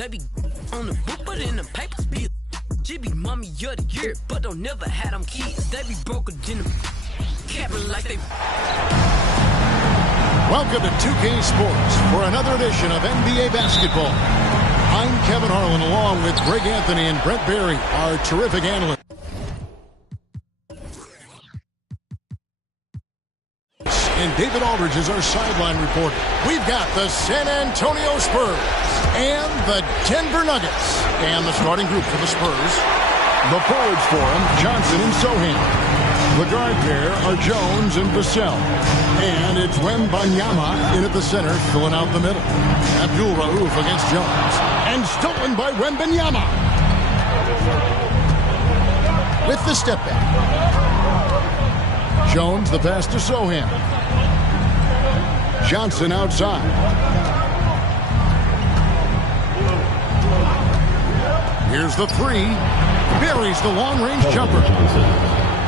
They be on the book, but in the papers be. She be mommy of the year, but don't never had them kids. They be broken in the cabin like they. Welcome to 2K Sports for another edition of NBA basketball. I'm Kevin Harlan along with Greg Anthony and Brent Berry, our terrific analysts. And David Aldridge is our sideline reporter. We've got the San Antonio Spurs and the Denver Nuggets. And the starting group for the Spurs. The forwards for them, Johnson and Sohan. The guard pair are Jones and Vassell. And it's Wembanyama in at the center, filling out the middle. Abdul Rauf against Jones. And stolen by Wembanyama. With the step back. Jones, the pass to Sohan. Johnson outside. Here's the three. Buries the long-range jumper.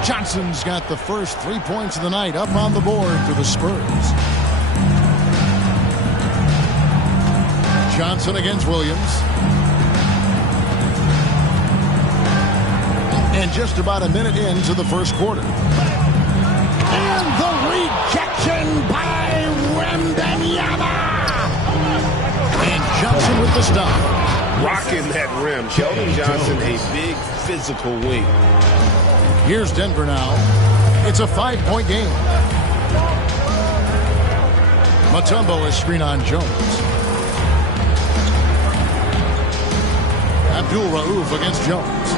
Johnson's got the first 3 points of the night up on the board for the Spurs. Johnson against Williams. And just about a minute into the first quarter. And the rejection by Wembanyama. And Johnson with the stop. Rocking that rim. Keldon Johnson, a big physical wing. Here's Denver now. It's a 5-point game. Mutombo is screen on Jones. Abdul Rauf against Jones.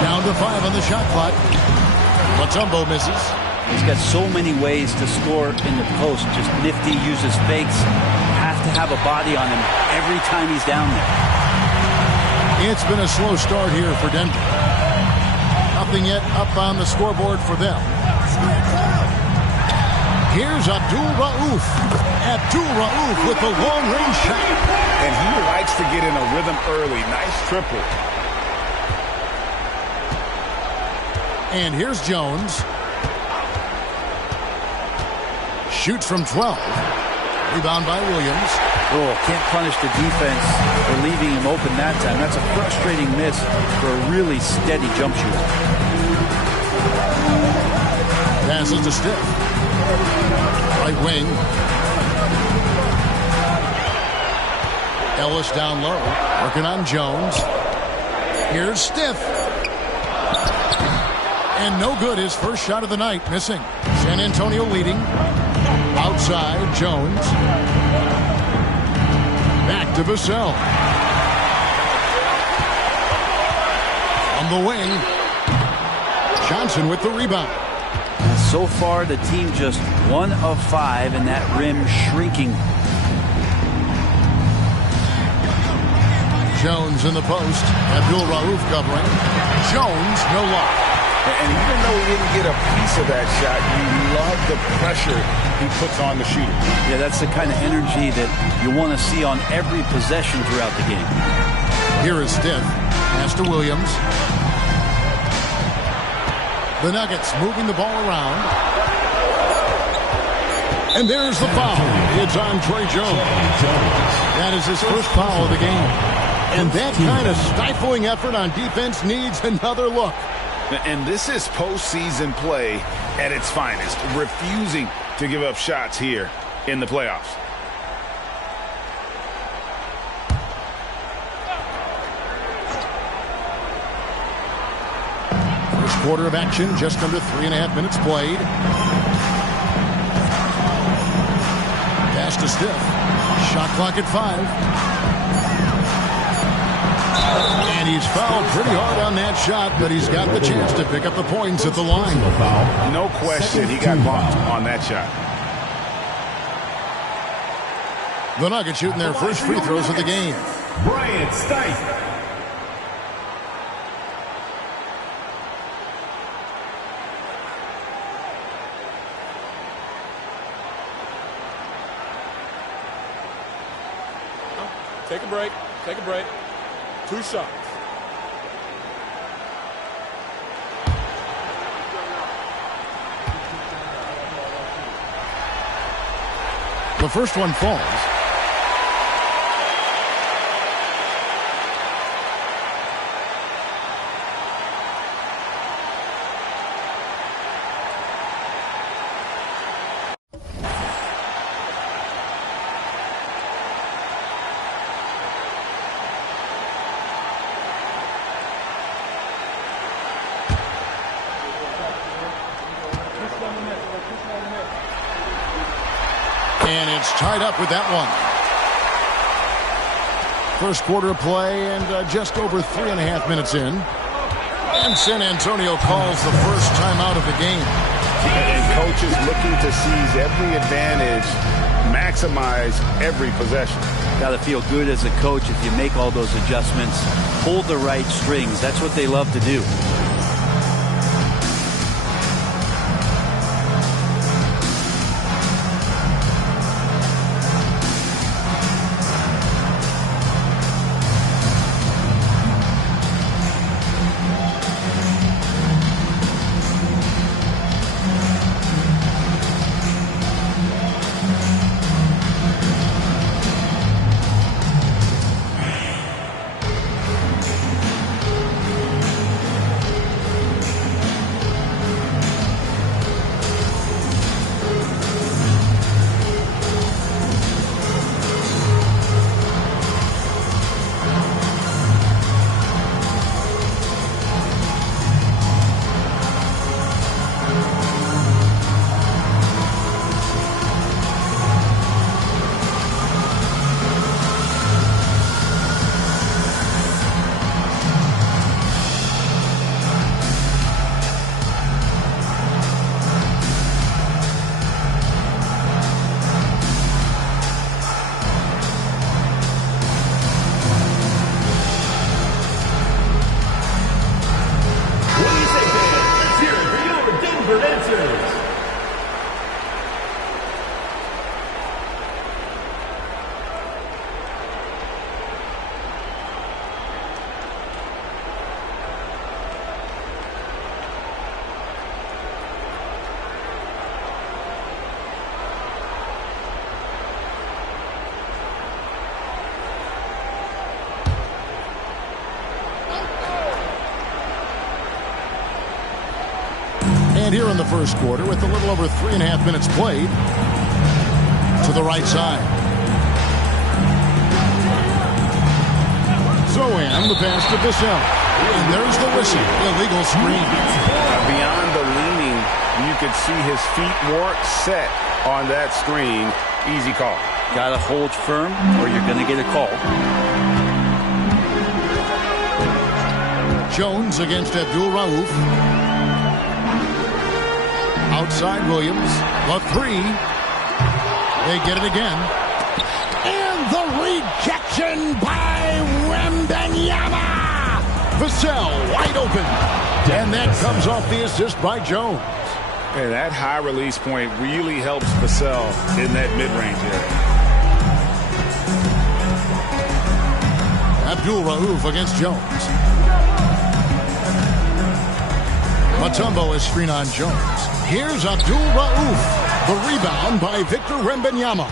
Down to 5 on the shot clock. Mutombo misses. He's got so many ways to score in the post. Just nifty, uses fakes. Have to have a body on him every time he's down there. It's been a slow start here for Denver. Nothing yet up on the scoreboard for them. Here's Abdul Rauf. Abdul Rauf with the long-range shot. And he likes to get in a rhythm early. Nice triple. And here's Jones. Shoots from 12. Rebound by Williams. Oh, can't punish the defense for leaving him open that time. That's a frustrating miss for a really steady jump shooter. Passes to Stiff. Right wing. Ellis down low. Working on Jones. Here's Stiff. And no good. His first shot of the night missing. San Antonio leading. Outside, Jones. Back to Vassell. On the wing. Johnson with the rebound. So far, the team just 1 of 5, and that rim shrinking. Jones in the post. Abdul Rauf covering. Jones, no lock. And even though he didn't get a piece of that shot, you love the pressure he puts on the shooter. Yeah, that's the kind of energy that you want to see on every possession throughout the game. Here is Stiff. Pass to Williams. The Nuggets moving the ball around. And there's the foul. It's on Trey Jones. That is his first foul of the game. And that kind of stifling effort on defense needs another look. And this is postseason play at its finest, refusing to give up shots here in the playoffs. First quarter of action, just under 3.5 minutes played. Pass to Stiff. Shot clock at 5. And he's fouled pretty hard on that shot, but he's got the chance to pick up the points at the line. No question, he got bumped on that shot. The Nuggets shooting their first free throws of the game. Brian Stipe. Take a break. Take a break. 2 shots. The first one falls. it's tied up with that one. First quarter of play and just over 3.5 minutes in. And San Antonio calls the first timeout of the game. And coaches looking to seize every advantage, maximize every possession. Got to feel good as a coach if you make all those adjustments. Hold the right strings. That's what they love to do. And here in the first quarter, with a little over 3.5 minutes played, to the right side. Zohan, the pass to Bissell. And there's the whistle. Illegal screen. Beyond the leaning, you could see his feet weren't set on that screen. Easy call. Got to hold firm or you're going to get a call. Jones against Abdul Rauf. Outside Williams. The three. They get it again. And the rejection by Wembanyama. Vassell wide open. And that comes off the assist by Jones. And that high release point really helps Vassell in that mid-range area. Abdul Rauf against Jones. Mutombo is screen on Jones. Here's Abdul Rauf. The rebound by Victor Wembanyama.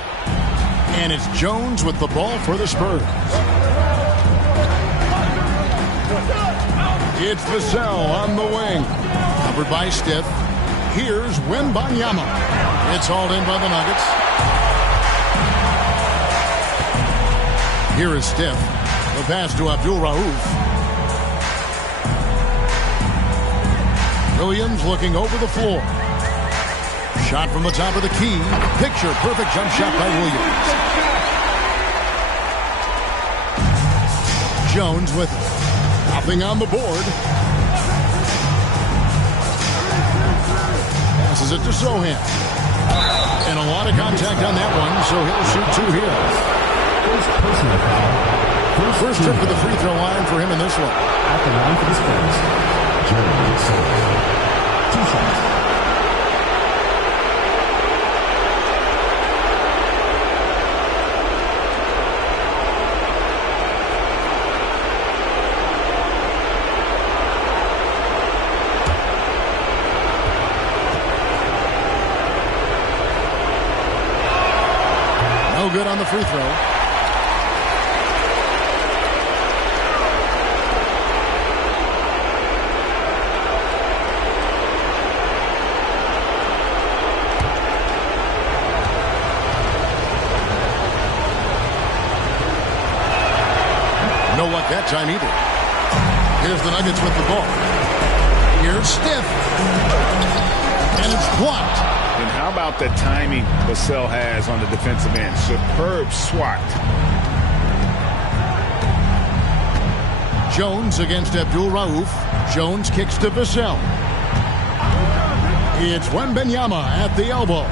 And it's Jones with the ball for the Spurs. It's Vassell on the wing. Covered by Stiff. Here's Wembanyama. It's hauled in by the Nuggets. Here is Stiff. The pass to Abdul Rauf. Williams looking over the floor. Shot from the top of the key. Picture perfect jump shot by Williams. Jones with nothing on the board. Passes it to Zohan. And a lot of contact on that one, so he'll shoot two here. First trip to the free throw line for him in this one. At the line for the Spurs, Jones. 2 shots. No good on the free throw. No luck that time either. Here's the Nuggets with the ball. Here's Stiff. And it's blocked. And how about the timing Vassell has on the defensive end? Superb swat. Jones against Abdul Rauf. Jones kicks to Vassell. It's Wembanyama at the elbow.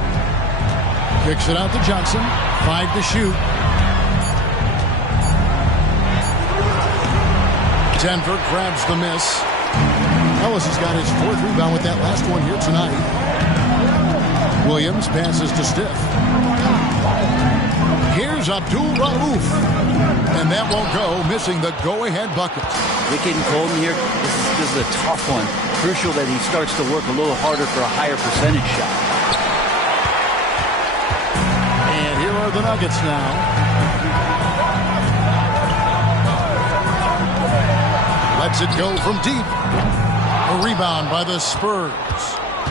Kicks it out to Johnson. 5 to shoot. Denver grabs the miss. Ellis has got his 4th rebound with that last one here tonight. Williams passes to Stiff. Here's Abdul Rauf. And that won't go, missing the go-ahead bucket. Wickett and Colton here, this is a tough one. Crucial that he starts to work a little harder for a higher percentage shot. And here are the Nuggets now. Lets it go from deep. A rebound by the Spurs.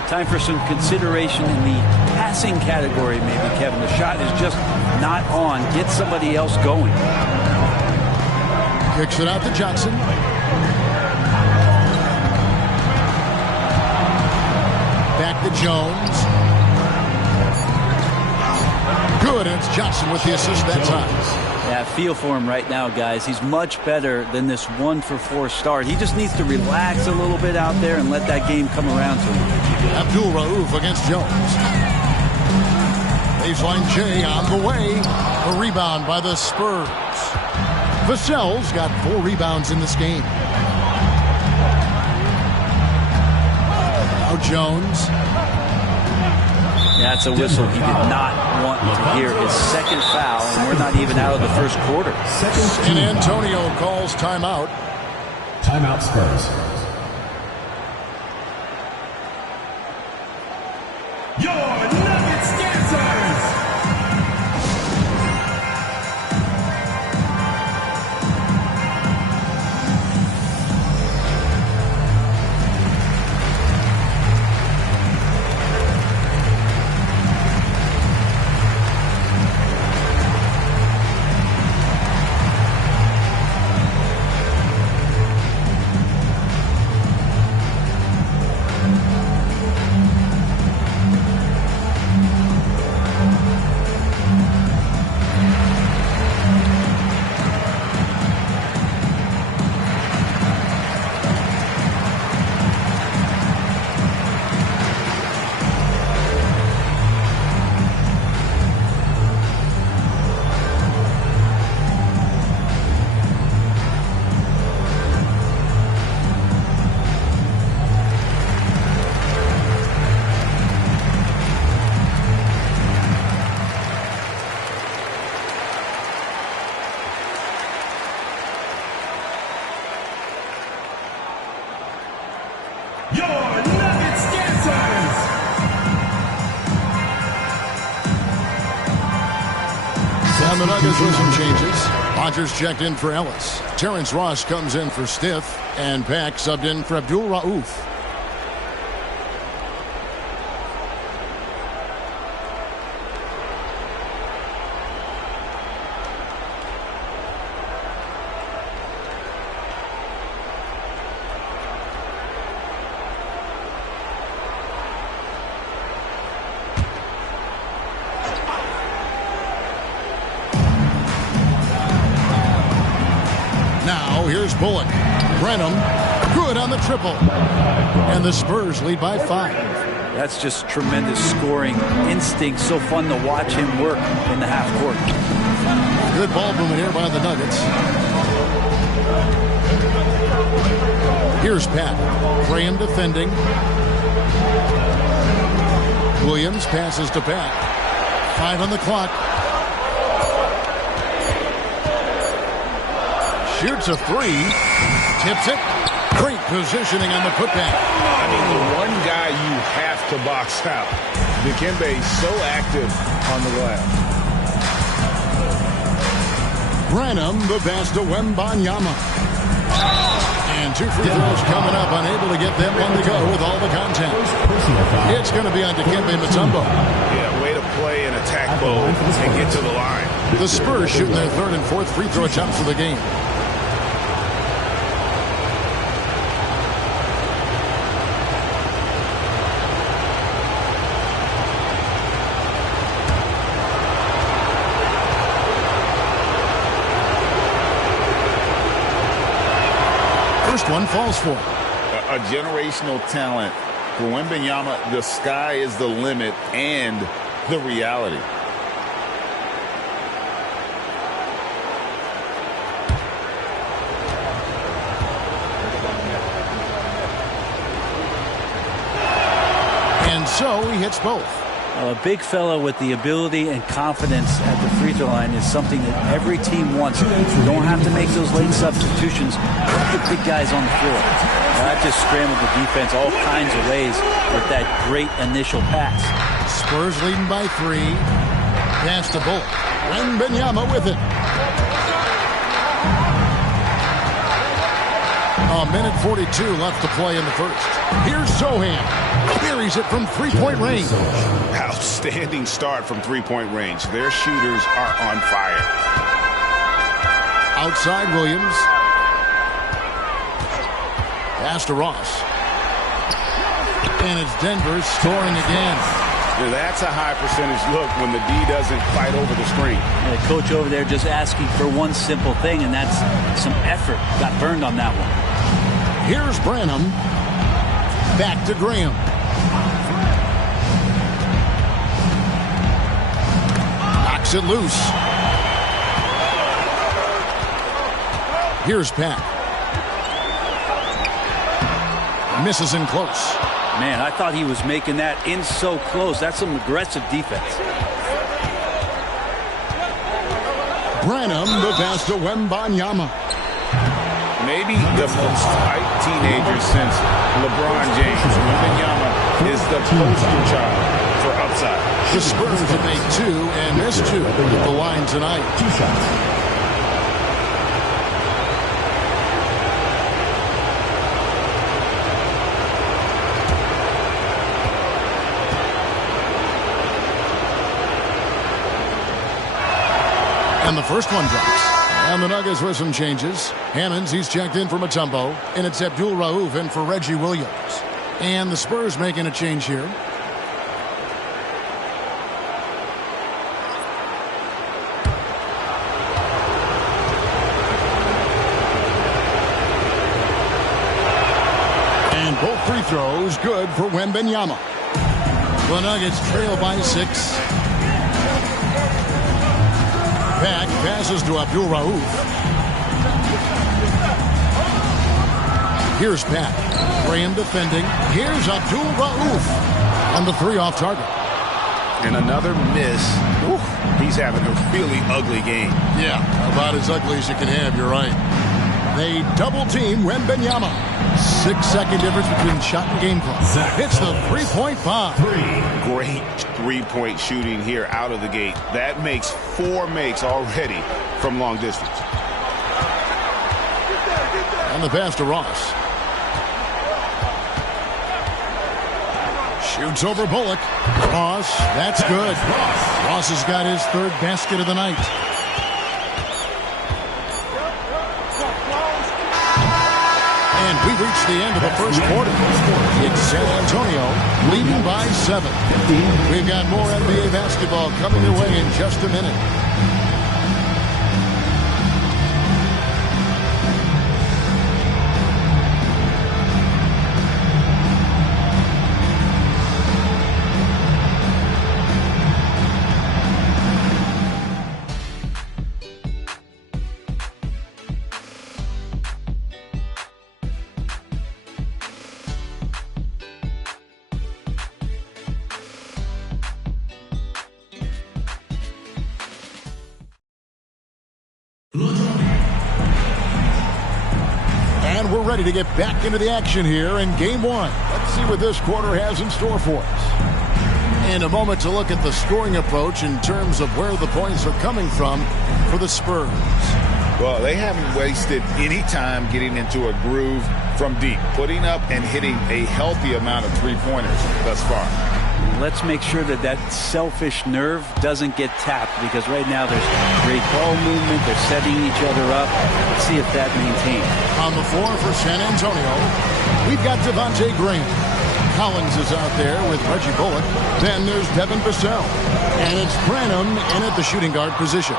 Time for some consideration in the passing category, maybe, Kevin. The shot is just not on. Get somebody else going. Kicks it out to Johnson. Back to Jones. Good, and it's Johnson with the assist that time. Yeah, feel for him right now, guys. He's much better than this 1-for-4 start. He just needs to relax a little bit out there and let that game come around to him. Abdul Rauf against Jones. Baseline J on the way. A rebound by the Spurs. Vassell's got 4 rebounds in this game. Now Jones. That's a whistle he did not want to hear. His 2nd foul, and we're not even out of the 1st quarter. San Antonio calls timeout. Timeout Spurs. Your Nuggets dancers! Your Nuggets dancers! And the Nuggets with some changes. Rogers checked in for Ellis. Terrence Ross comes in for Stiff. And Pack subbed in for Abdul Rauf. Here's Bullock. Brenham, good on the triple. And the Spurs lead by 5. That's just tremendous scoring instinct. So fun to watch him work in the half court. Good ball movement here by the Nuggets. Here's Pat. Graham defending. Williams passes to Pat. 5 on the clock. Shoots a 3. Tips it. Great positioning on the putback. I mean, the one guy you have to box out. Dikembe is so active on the glass. Branham, the pass to Wembanyama. And 2 free throws coming up. Unable to get that one to go with all the content. It's going to be on Dikembe Mutombo. Yeah, way to play an attack mode and get to the line. The Spurs shooting their 3rd and 4th free throw attempts of the game. first one falls for him. A generational talent. For Wembanyama, the sky is the limit and the reality. And so he hits both. A big fella with the ability and confidence at the free throw line is something that every team wants. You don't have to make those late substitutions. Put the big guys on the floor. Not just scramble the defense all kinds of ways with that great initial pass. Spurs leading by 3. Pass to Bullock. Wembanyama with it. A minute 42 left to play in the first. Here's Sohan. Buries it from three-point range. Outstanding start from three-point range. Their shooters are on fire. Outside Williams. Pass to Ross. And it's Denver scoring again. Now that's a high percentage look when the D doesn't fight over the screen. The coach over there just asking for one simple thing, and that's some effort. Got burned on that one. Here's Branham. Back to Graham. Knocks it loose. Here's Pat. Misses in close. Man, I thought he was making that in so close. That's some aggressive defense. Branham, the pass to Wembanyama. Maybe the most hyped teenager since LeBron James. Wembanyama is the poster child for upside. The Spurs have made 2 and missed 2 at the line tonight. 2 shots. And the first one drops. And the Nuggets with some changes. Hammonds, he's checked in for Mutombo. And it's Abdul Rauf in for Reggie Williams. And the Spurs making a change here. And both free throws good for Wembanyama. The Nuggets trail by 6. Back passes to Abdul Rauf. Here's Pat. Graham defending. Here's Abdul Rauf on the 3 off target. And another miss. Ooh, he's having a really ugly game. Yeah, about as ugly as you can have, you're right. They double team Wembanyama. 6-second difference between shot and game clock. It's the 3-point bomb. Great three-point shooting here out of the gate. That makes 4 makes already from long distance. And the pass to Ross. Shoots over Bullock. Ross, that's good. Ross has got his 3rd basket of the night. And we've reached the end of the first quarter. It's San Antonio leading by 7. We've got more NBA basketball coming your way in just a minute. And we're ready to get back into the action here in Game 1. Let's see what this quarter has in store for us. In a moment to look at the scoring approach in terms of where the points are coming from for the Spurs. Well, they haven't wasted any time getting into a groove from deep, putting up and hitting a healthy amount of three-pointers thus far. Let's make sure that that selfish nerve doesn't get tapped, because right now there's great ball movement. They're setting each other up. Let's see if that maintains. On the floor for San Antonio, we've got Devontae Graham. Collins is out there with Reggie Bullock. Then there's Devin Vassell. And it's Branham in at the shooting guard position.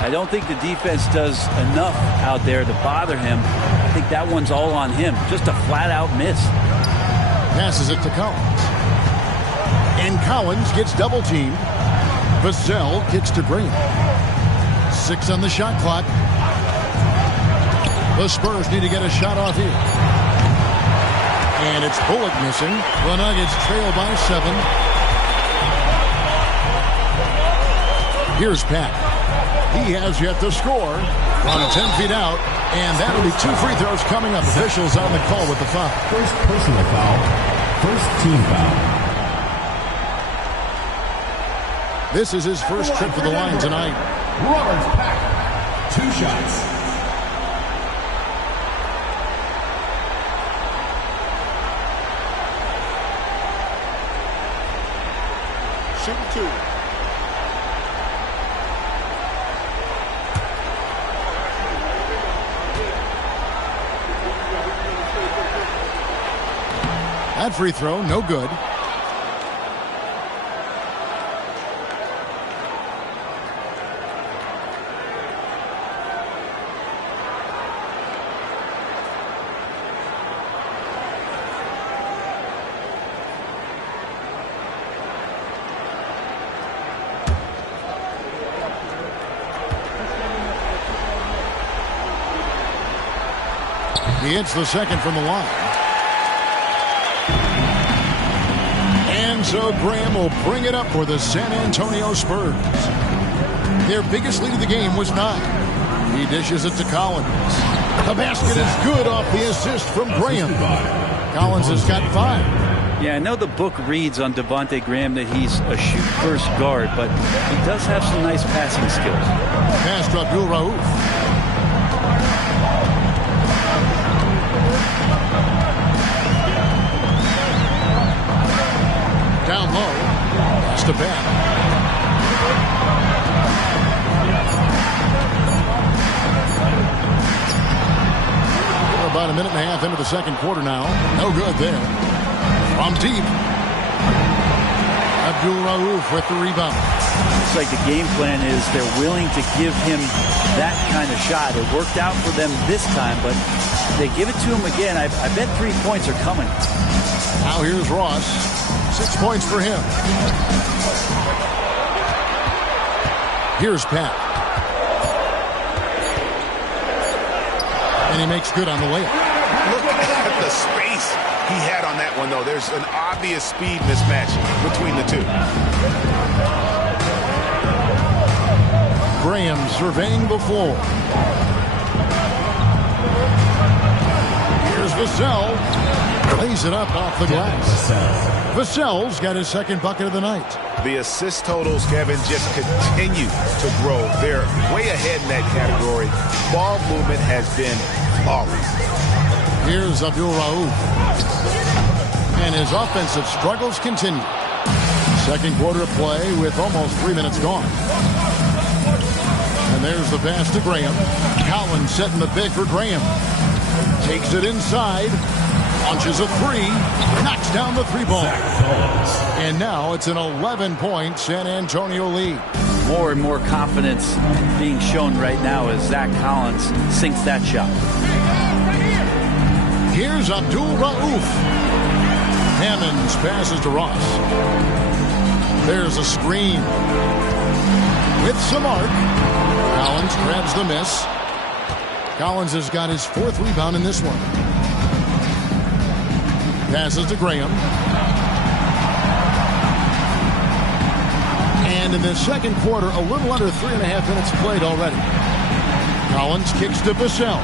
I don't think the defense does enough out there to bother him. I think that one's all on him. Just a flat-out miss. Passes it to Collins. And Collins gets double-teamed. Vassell kicks to Graham. 6 on the shot clock. The Spurs need to get a shot off here. And it's Bullock missing. The Nuggets trail by 7. Here's Pat. He has yet to score on 10 feet out. And that'll be 2 free throws coming up. Officials on the call with the foul. First personal foul. First team foul. This is his first trip to the line tonight. Robert Pack. 2 shots. Shooting 2. That free throw, no good. He hits the second from the line. And so Graham will bring it up for the San Antonio Spurs. Their biggest lead of the game was 9. He dishes it to Collins. The basket is good off the assist from Graham. Collins has got 5. Yeah, I know the book reads on Devontae Graham that he's a shoot-first guard, but he does have some nice passing skills. Pass to Abdul Rauf. Down low. Pass to Ben. We're about a minute and a half into the second quarter now. No good there. From deep. Abdul Rauf with the rebound. Looks like the game plan is they're willing to give him that kind of shot. It worked out for them this time, but if they give it to him again, I bet 3 points are coming. Now here's Ross. 6 points for him. Here's Pat. And he makes good on the layup. Look at the space he had on that one, though. There's an obvious speed mismatch between the two. Graham surveying the floor. Here's Vassell. Lays it up off the glass. Vassell's got his second bucket of the night. The assist totals, Kevin, just continue to grow. They're way ahead in that category. Ball movement has been flawless. Here's Abdul Rauf. And his offensive struggles continue. Second quarter of play with almost 3 minutes gone. And there's the pass to Graham. Collins setting the big for Graham. Takes it inside. Launches a 3. Knocks down the 3-ball. And now it's an 11-point San Antonio lead. More and more confidence being shown right now as Zach Collins sinks that shot. Here's Abdul Rauf. Hammonds passes to Ross. There's a screen. With some arc. Collins grabs the miss. Collins has got his 4th rebound in this one. Passes to Graham. And in the second quarter, a little under 3.5 minutes played already. Collins kicks to Vassell.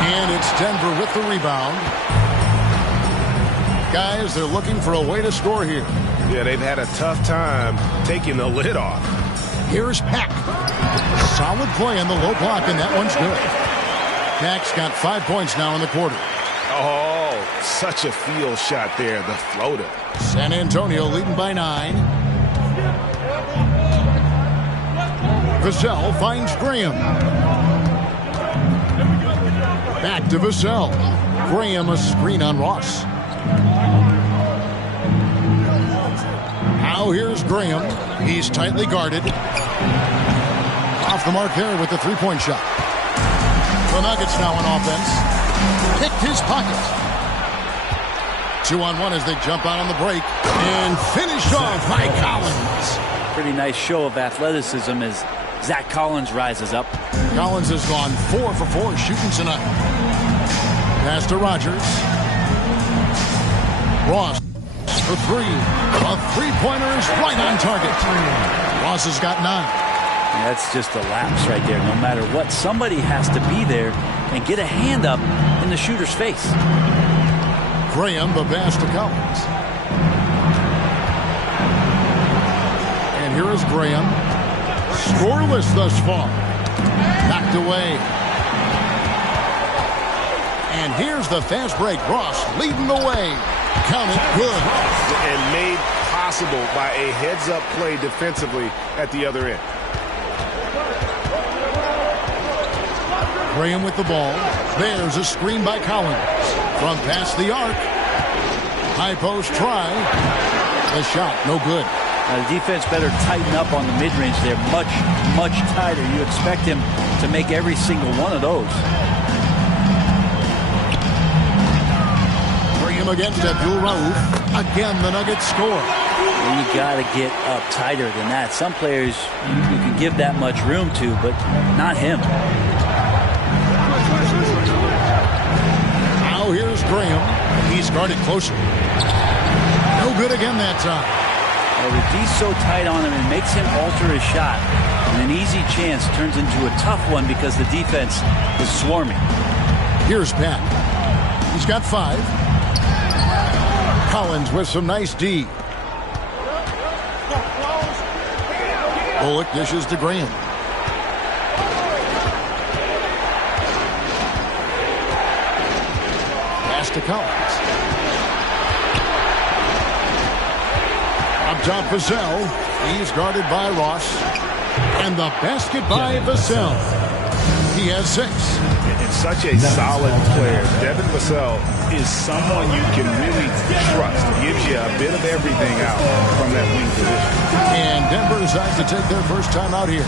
And it's Denver with the rebound. Guys, they're looking for a way to score here. Yeah, they've had a tough time taking the lid off. Here's Pack. Solid play on the low block, and that one's good. Pack's got 5 points now in the quarter. Oh, such a field shot there, the floater. San Antonio leading by 9. Vassell finds Graham. Back to Vassell. Graham a screen on Ross. Now Now here's Graham. He's tightly guarded. Off the mark there with the three-point shot. The Nuggets now on offense. Picked his pocket. 2-on-1 as they jump out on the break. And finished off by Collins. Pretty nice show of athleticism as Zach Collins rises up. Collins has gone 4 for 4 shooting tonight. Pass to Rogers. Ross for 3. A three-pointer is right on target. Ross has got 9. That's just a lapse right there. No matter what, somebody has to be there and get a hand up in the shooter's face. Graham, the pass to Collins. And here is Graham. Scoreless thus far. Knocked away. And here's the fast break. Ross leading the way. Count it good. And made possible by a heads-up play defensively at the other end. Graham with the ball. There's a screen by Collins. From past the arc. High post try. The shot, no good. The defense better tighten up on the mid-range there. Much, much tighter. You expect him to make every single one of those. Graham against Abdul Rauf. Again, the Nuggets score. You got to get up tighter than that. Some players you can give that much room to, but not him. Now here's Graham. He's guarded closer. No good again that time. Well, the D's so tight on him, it makes him alter his shot. And an easy chance turns into a tough one because the defense is swarming. Here's Pat. He's got 5. Collins with some nice D. Bullock dishes to Graham. Pass to Collins. Up top, Vassell. He's guarded by Ross. And the basket by Vassell. He has 6. And such a solid player. Devin Vassell is someone you can really trust. Gives you a bit of everything out from that wing position. And Denver decides to take their first time out here.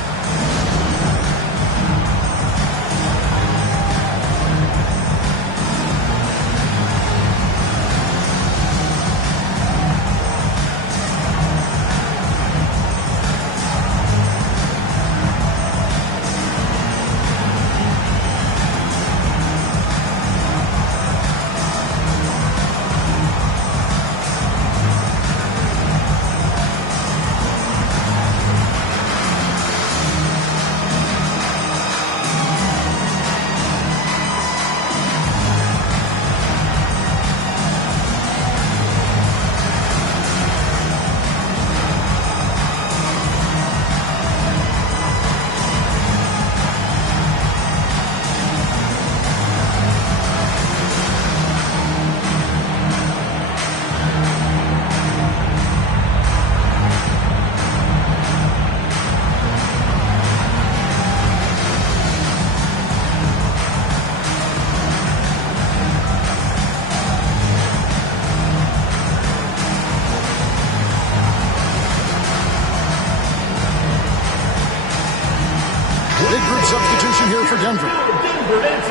Substitution here for Denver.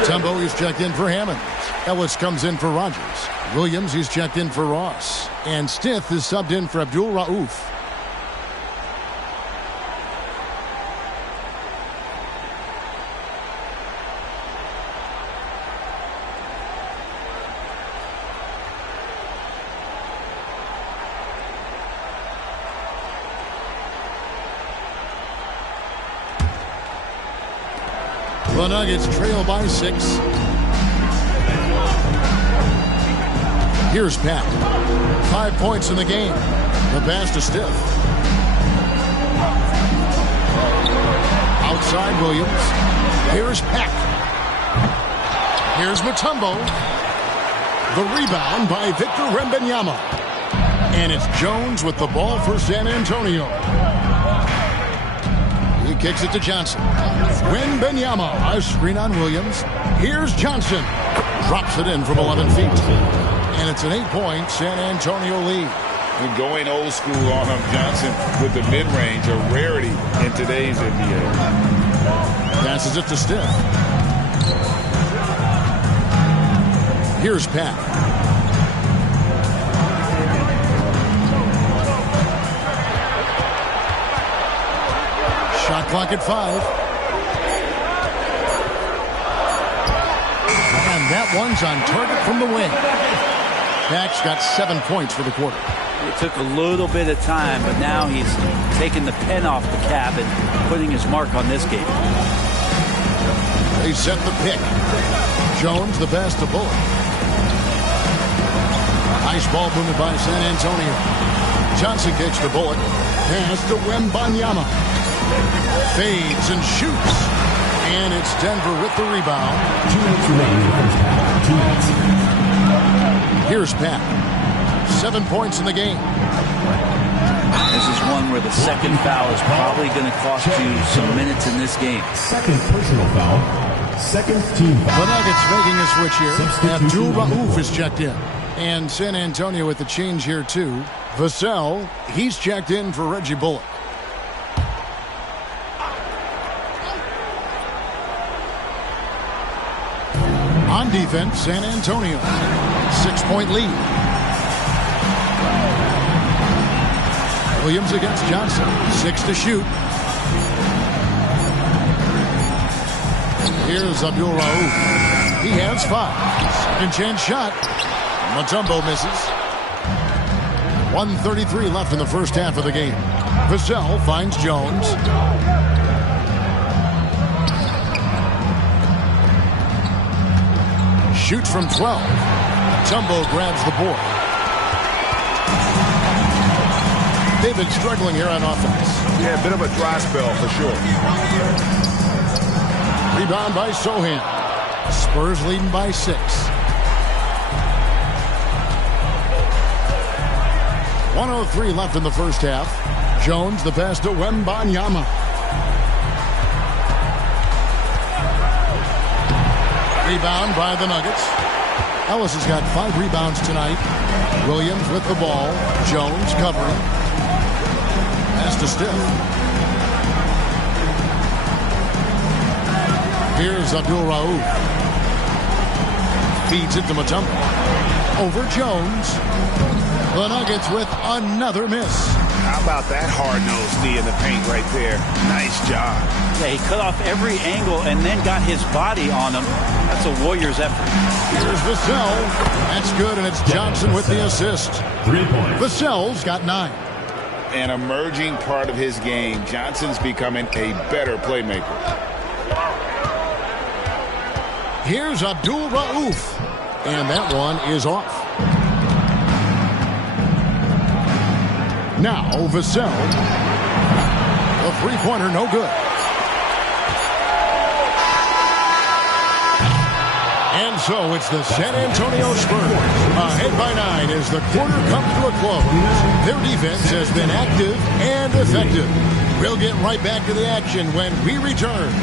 Tembo is checked in for Hammond. Ellis comes in for Rogers. Williams is checked in for Ross. And Stith is subbed in for Abdul Rauf. The Nuggets trail by 6. Here's Pat. 5 points in the game. The pass to Stith. Outside Williams. Here's Peck. Here's Mutombo. The rebound by Victor Wembanyama. And it's Jones with the ball for San Antonio. He kicks it to Johnson. Wembanyama, a screen on Williams. Here's Johnson. Drops it in from 11 feet. And it's an 8-point San Antonio lead. And going old school on him, Johnson with the mid-range, a rarity in today's NBA. Passes it to Steph. Here's Pat. Shot clock at 5. And that one's on target from the wing. Pack's got 7 points for the quarter. It took a little bit of time, but now he's taking the pen off the cap and putting his mark on this game. They set the pick. Jones the pass to Bullock. Nice ball movement by San Antonio. Johnson kicks to Bullock. Pass to Wembanyama. Fades and shoots. And it's Denver with the rebound. 2 minutes remaining in the first half. 2 minutes. Here's Pat. 7 points in the game. This is one where the second foul is probably going to cost you some minutes in this game. Second personal foul. Second team foul. The Nuggets making a switch here. Abdul Rauf is checked in. And San Antonio with the change here too. Vassell, he's checked in for Reggie Bullock. On defense, San Antonio. 6-point lead. Williams against Johnson. 6 to shoot. Here's Abdul Rauf. He has 5. Second chance shot. Mutombo misses. 1:33 left in the first half of the game. Vassell finds Jones. Shoots from 12. Mutombo grabs the board. They've been struggling here on offense. Yeah, a bit of a dry spell for sure. Rebound by Sohan. Spurs leading by 6. 1:03 left in the first half. Jones the pass to Wembanyama. Rebound by the Nuggets. Ellis has got 5 rebounds tonight. Williams with the ball. Jones covering. Pass to Steph. Here's Abdul Rauf. Feeds it to Mutombo. Over Jones. The Nuggets with another miss. How about that hard-nosed knee in the paint right there? Nice job. Yeah, he cut off every angle and then got his body on him. That's a Warriors effort. Here's Vassell. That's good, and it's Johnson with the assist. 3 points. Vassell's got 9. An emerging part of his game. Johnson's becoming a better playmaker. Here's Abdul Rauf. And that one is off. Now, Vassell. The three-pointer, no good. And so it's the San Antonio Spurs ahead by 9 as the quarter comes to a close. Their defense has been active and effective. We'll get right back to the action when we return.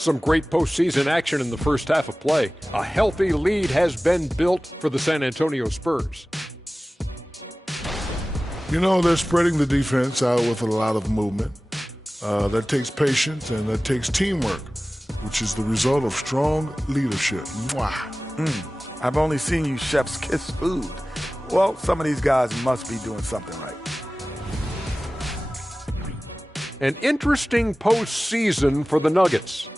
Some great postseason action in the first half of play. A healthy lead has been built for the San Antonio Spurs. You know, they're spreading the defense out with a lot of movement. That takes patience and that takes teamwork, which is the result of strong leadership. Mwah. I've only seen you chefs kiss food. Well, some of these guys must be doing something right. An interesting postseason for the Nuggets.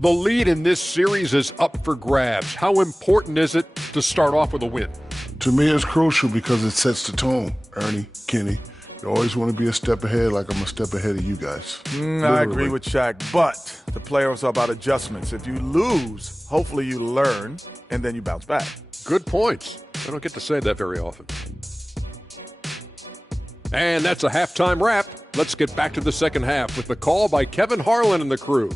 The lead in this series is up for grabs. How important is it to start off with a win? To me, it's crucial because it sets the tone, Ernie, Kenny. You always want to be a step ahead, like I'm a step ahead of you guys. I agree with Shaq, but the playoffs are about adjustments. If you lose, hopefully you learn, and then you bounce back. Good points. I don't get to say that very often. And that's a halftime wrap. Let's get back to the second half with the call by Kevin Harlan and the crew.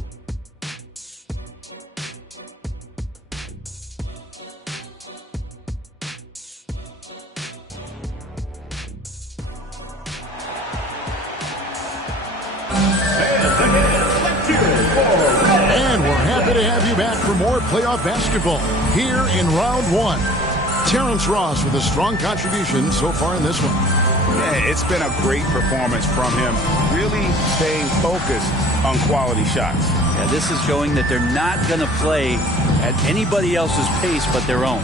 And we're happy to have you back for more playoff basketball here in round one. Terrence Ross with a strong contribution so far in this one. Yeah, it's been a great performance from him, really staying focused on quality shots. Yeah, this is showing that they're not going to play at anybody else's pace but their own.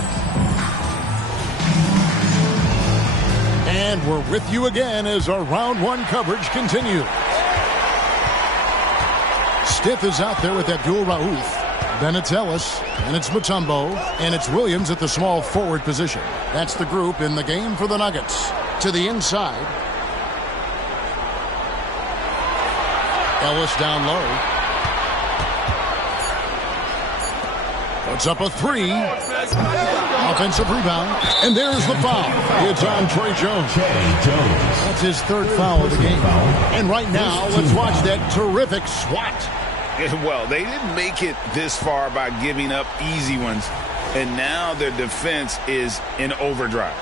And we're with you again as our round one coverage continues. Stith is out there with Abdul Rauf. Then it's Ellis, and it's Mutombo, and it's Williams at the small forward position. That's the group in the game for the Nuggets. To the inside. Ellis down low. Puts up a three. Offensive rebound. And there's the foul. It's on Trey Jones. That's his third foul of the game. And right now, let's watch that terrific swat. Well, they didn't make it this far by giving up easy ones. And now their defense is in overdrive.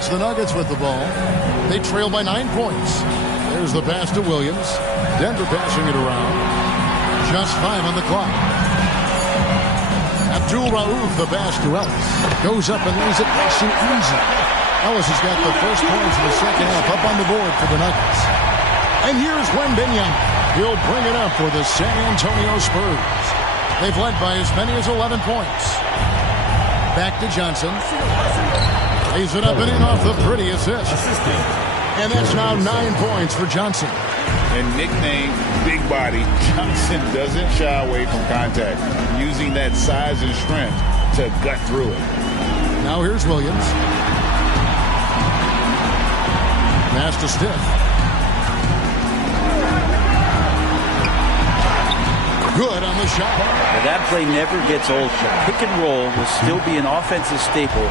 It's the Nuggets with the ball. They trail by 9 points. There's the pass to Williams. Denver passing it around. Just 5 on the clock. Abdul Rauf, the pass to Ellis. Goes up and lays it nice and easy. Ellis has got the first points in the second half up on the board for the Nuggets. And here's Wembanyama. He'll bring it up for the San Antonio Spurs. They've led by as many as 11 points. Back to Johnson. Lays it up and in off the pretty assist. And that's now 9 points for Johnson. And nicknamed Big Body, Johnson doesn't shy away from contact, using that size and strength to gut through it. Now here's Williams. Pass to Stith. Good on the shot. Now that play never gets old. Pick and roll will still be an offensive staple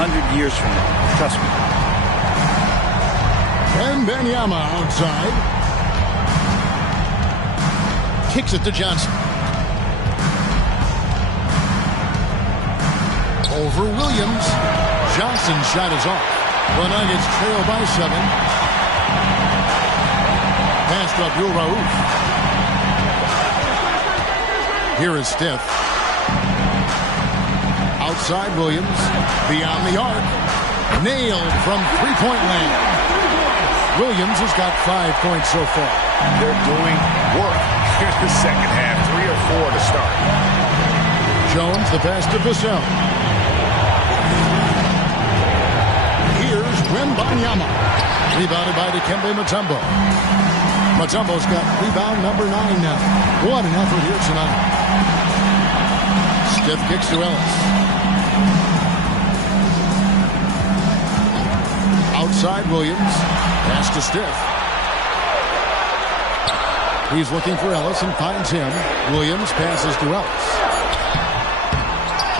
100 years from now. Trust me. And Wembanyama outside. Kicks it to Johnson. Over Williams. Johnson's shot is off. The Nuggets trail by 7. Pass to Abdul Rauf. Here is Stith. Outside Williams. Beyond the arc. Nailed from three-point land. Williams has got 5 points so far. They're doing work. Here's the second half. 3 or 4 to start. Jones, the pass to Vassell. Here's Wembanyama. Rebounded by Dikembe Mutombo. Mutombo's got rebound number 9 now. What an effort here tonight. Stith kicks to Ellis. Outside Williams. Pass to Stith. He's looking for Ellis and finds him. Williams passes to Ellis.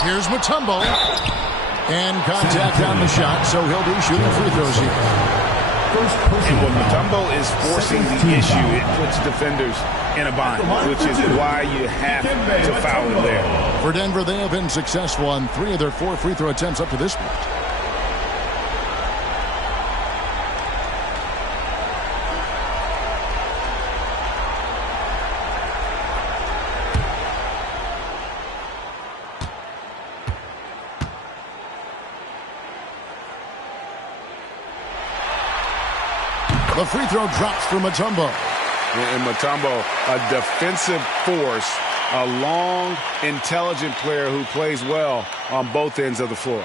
Here's Mutombo. And contact on the shot, so he'll be shooting free throws here. And when Mutombo is forcing the issue, it puts defenders in a bind, which is why you have to foul him there. For Denver, they have been successful on 3 of their 4 free throw attempts up to this point. The free throw drops for Mutombo. And Mutombo, a defensive force, a long, intelligent player who plays well on both ends of the floor.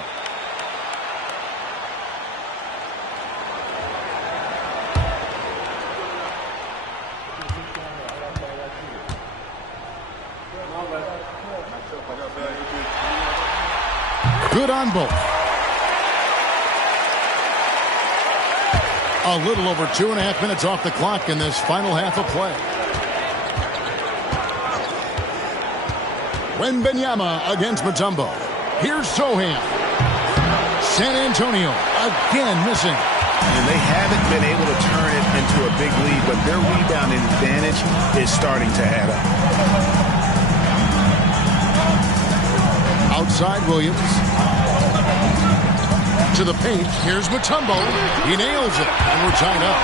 Good on both. A little over 2.5 minutes off the clock in this final half of play. Wembanyama against Mutombo. Here's Sohan. San Antonio again missing. And they haven't been able to turn it into a big lead, but their rebounding advantage is starting to add up. Outside Williams. To the paint. Here's Mutombo. He nails it. And we're tied up.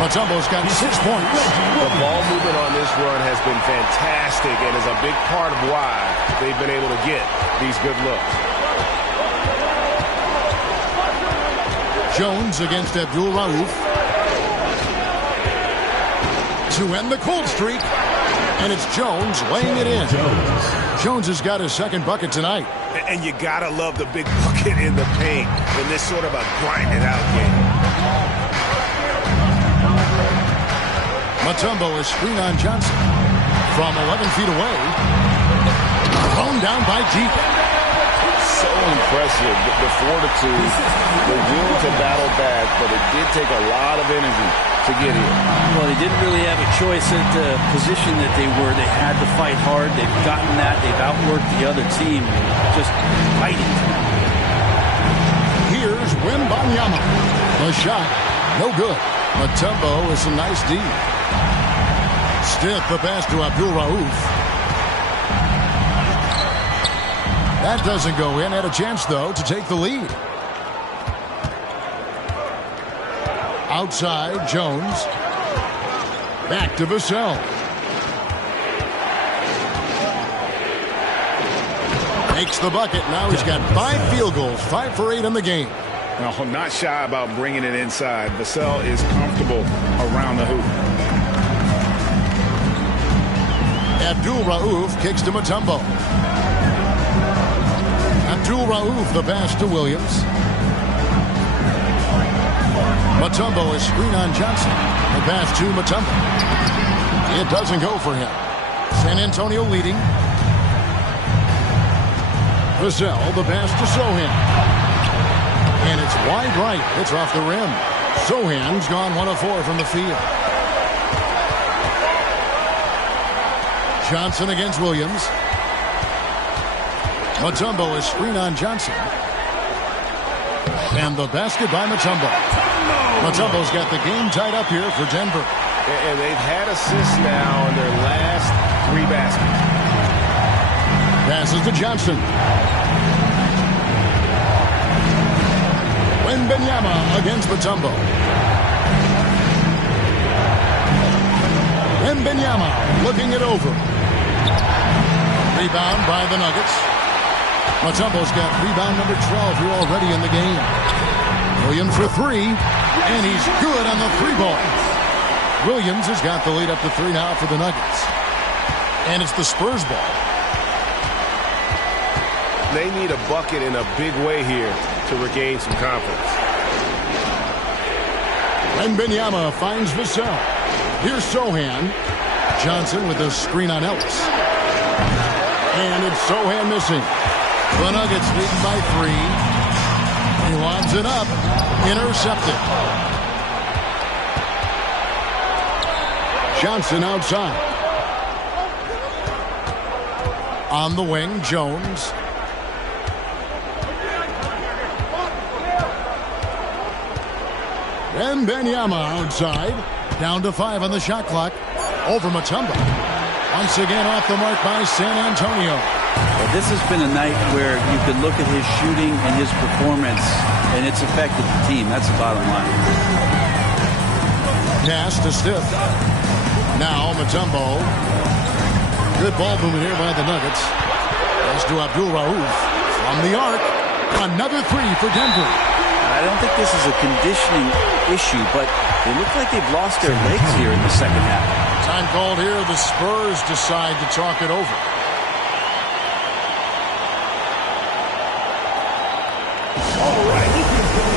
Mutombo's got 6 points. The ball movement on this run has been fantastic and is a big part of why they've been able to get these good looks. Jones against Abdul Rauf. To end the cold streak. And it's Jones laying it in. Jones has got his second bucket tonight. And you gotta love the big bucket in the paint in this sort of a grinded-out game. Mutombo is screen on Johnson from 11 feet away. Thrown down by Jeep. So impressive, the fortitude, the will to battle back, but it did take a lot of energy to get here. Well, they didn't really have a choice at the position that they were. They had to fight hard. They've gotten that. They've outworked the other team. Just fighting. Here's Wembanyama. The shot, no good. Mutombo with some nice D. Stiff the pass to Abdul Rauf. That doesn't go in. Had a chance, though, to take the lead. Outside, Jones. Back to Vassell. Makes the bucket. Now he's got 5 field goals. 5 for 8 in the game. No, not shy about bringing it inside. Vassell is comfortable around the hoop. Abdul Rauf kicks to Mutombo. Abdul Rauf, the pass to Williams. Mutombo is screen on Johnson. The pass to Mutombo. It doesn't go for him. San Antonio leading. Vassell, the pass to Sohan. And it's wide right. It's off the rim. Sohan's gone 1 of 4 from the field. Johnson against Williams. Mutombo is screen on Johnson. And the basket by Mutombo. Mutombo's got the game tied up here for Denver. And they've had assists now in their last 3 baskets. Passes to Johnson. Wembanyama against Mutombo. Wembanyama looking it over. Rebound by the Nuggets. Mutombo's got rebound number 12 here already in the game. Williams for 3, and he's good on the 3-ball. Williams has got the lead up to 3 now for the Nuggets. And it's the Spurs ball. They need a bucket in a big way here to regain some confidence. Wembanyama finds Vassell. Here's Sohan. Johnson with a screen on Ellis. And it's Sohan missing. The Nuggets leading by 3. He lobs it up. Intercepted. Johnson outside. On the wing, Jones. Wembanyama outside. Down to 5 on the shot clock. Over Mutombo. Once again off the mark by San Antonio. Well, this has been a night where you could look at his shooting and his performance, and it's affected the team. That's the bottom line. Pass to Stiff. Now Mutombo. Good ball movement here by the Nuggets. Pass to Abdul Rauf. From the arc. Another 3 for Denver. I don't think this is a conditioning issue, but they look like they've lost their legs here in the second half. Time called here. The Spurs decide to talk it over. All right, this is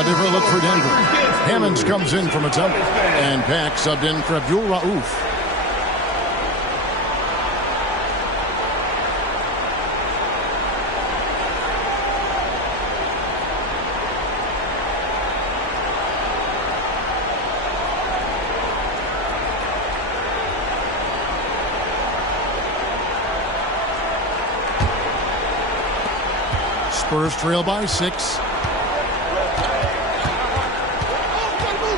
A different look for Denver. Hammonds comes in from a tumble. And Pack subbed in for Abdul Rauf. Spurs trail by 6.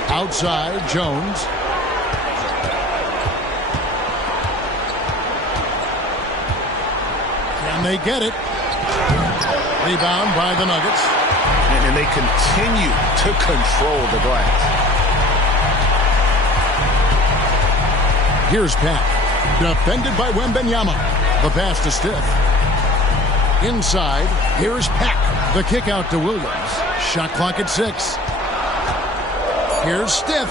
Outside, Jones. Can they get it? Rebound by the Nuggets. And they continue to control the glass. Here's Pack. Defended by Wembanyama. The pass to Stiff. Inside, here's Pack. The kick out to Williams. Shot clock at 6. Here's Stiff.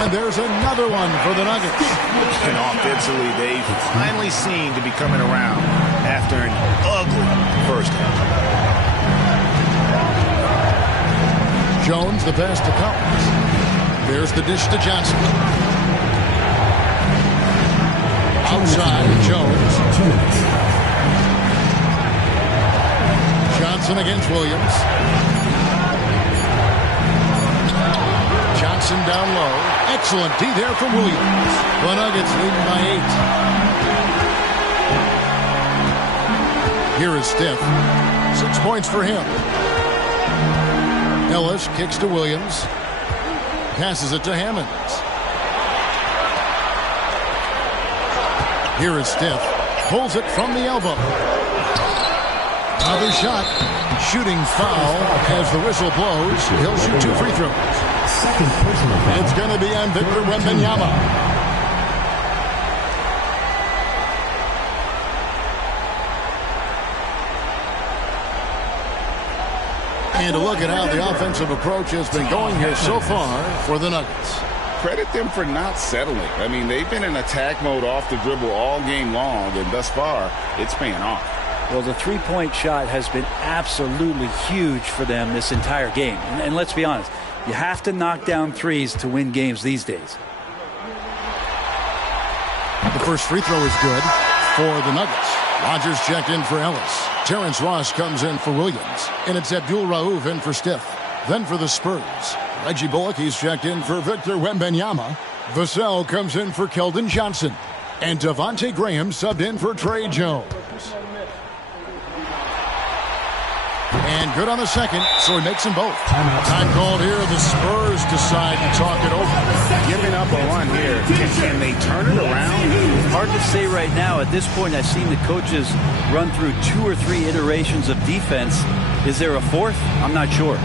And there's another one for the Nuggets. And offensively, they've finally seemed to be coming around after an ugly first half. Jones, the pass to Collins. There's the dish to Johnson. Outside, Jones. Johnson against Williams. Johnson down low. Excellent D there from Williams. The Nuggets leading by 8. Here is Stiff. 6 points for him. Ellis kicks to Williams. Passes it to Hammonds. Here is Stiff. Pulls it from the elbow. Another shot. Shooting foul as the whistle blows. He'll shoot 2 free throws. Second personal foul. It's going to be on Victor Wembanyama. And a look at how the offensive approach has been going here so far for the Nuggets. Credit them for not settling. I mean, they've been in attack mode off the dribble all game long, and thus far, it's paying off. Well, the three-point shot has been absolutely huge for them this entire game. And let's be honest, you have to knock down threes to win games these days. The first free throw is good for the Nuggets. Rogers checked in for Ellis. Terrence Ross comes in for Williams. And it's Abdul Rauf in for Stiff. Then for the Spurs, Reggie Bullock, he's checked in for Victor Wembanyama. Vassell comes in for Keldon Johnson. And Devontae Graham subbed in for Trey Jones. And good on the second, so he makes them both. Time called here. The Spurs decide to talk it over. Giving up a run here. Can they turn it around? Hard to say right now. At this point, I've seen the coaches run through 2 or 3 iterations of defense. Is there a fourth? I'm not sure.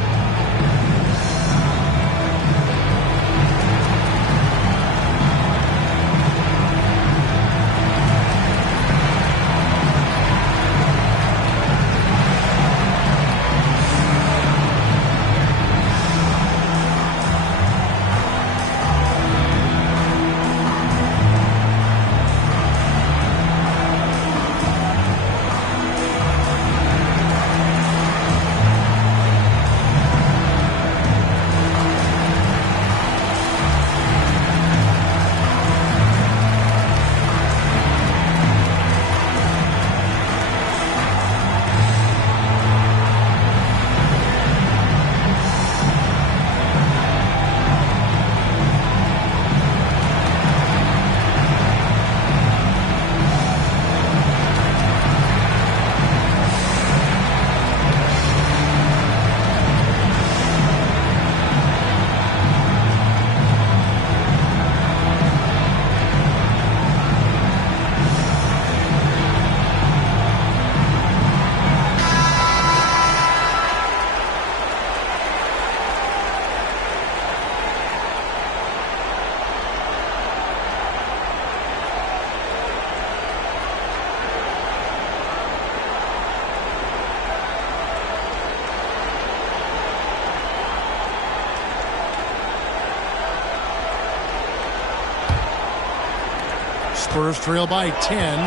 Spurs trail by 10.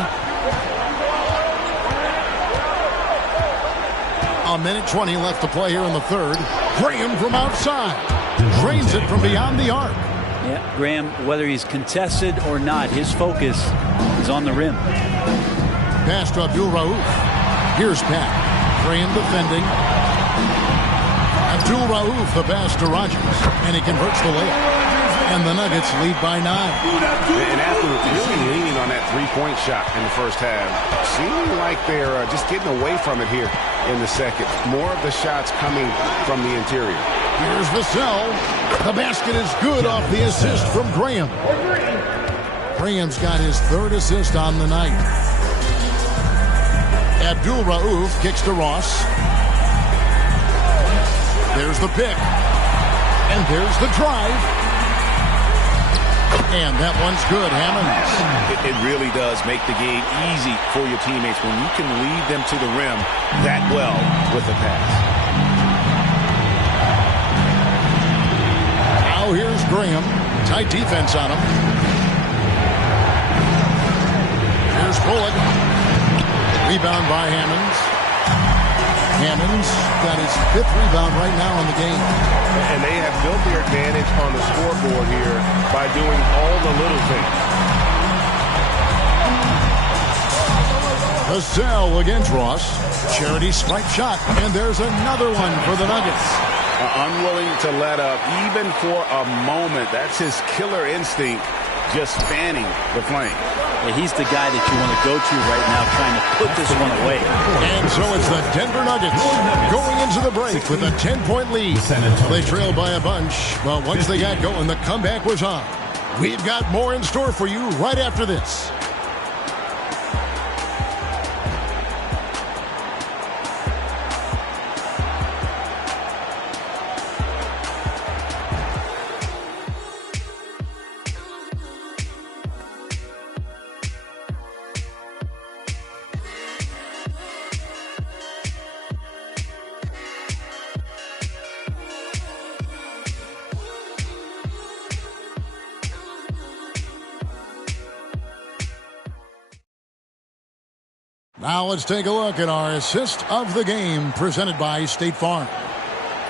A minute 20 left to play here in the third. Graham from outside. Drains it from beyond the arc. Yeah, Graham, whether he's contested or not, his focus is on the rim. Pass to Abdul-Rauf. Here's Pat. Graham defending. Abdul-Rauf, the pass to Rogers. And he converts the layup. And the Nuggets lead by 9. And after really leaning on that three-point shot in the first half, seeming like they're just getting away from it here in the second. More of the shots coming from the interior. Here's Vassell. The basket is good off the assist from Graham. Graham's got his 3rd assist on the night. Abdul-Rauf kicks to Ross. There's the pick. And there's the drive. And that one's good, Hammonds. It really does make the game easy for your teammates when you can lead them to the rim that well with the pass. Now here's Graham. Tight defense on him. Here's Bullock. Rebound by Hammonds. Hammonds got his 5th rebound right now in the game. And they have built their advantage on the scoreboard here by doing all the little things. Vassell against Ross. Charity stripe shot. And there's another one for the Nuggets. Unwilling to let up even for a moment. That's his killer instinct, just fanning the flame. Yeah, he's the guy that you want to go to right now trying to put this one away. And so it's the Denver Nuggets going into the break with a 10-point lead. They trailed by a bunch, but once they got going, the comeback was on. We've got more in store for you right after this. Now let's take a look at our assist of the game presented by State Farm.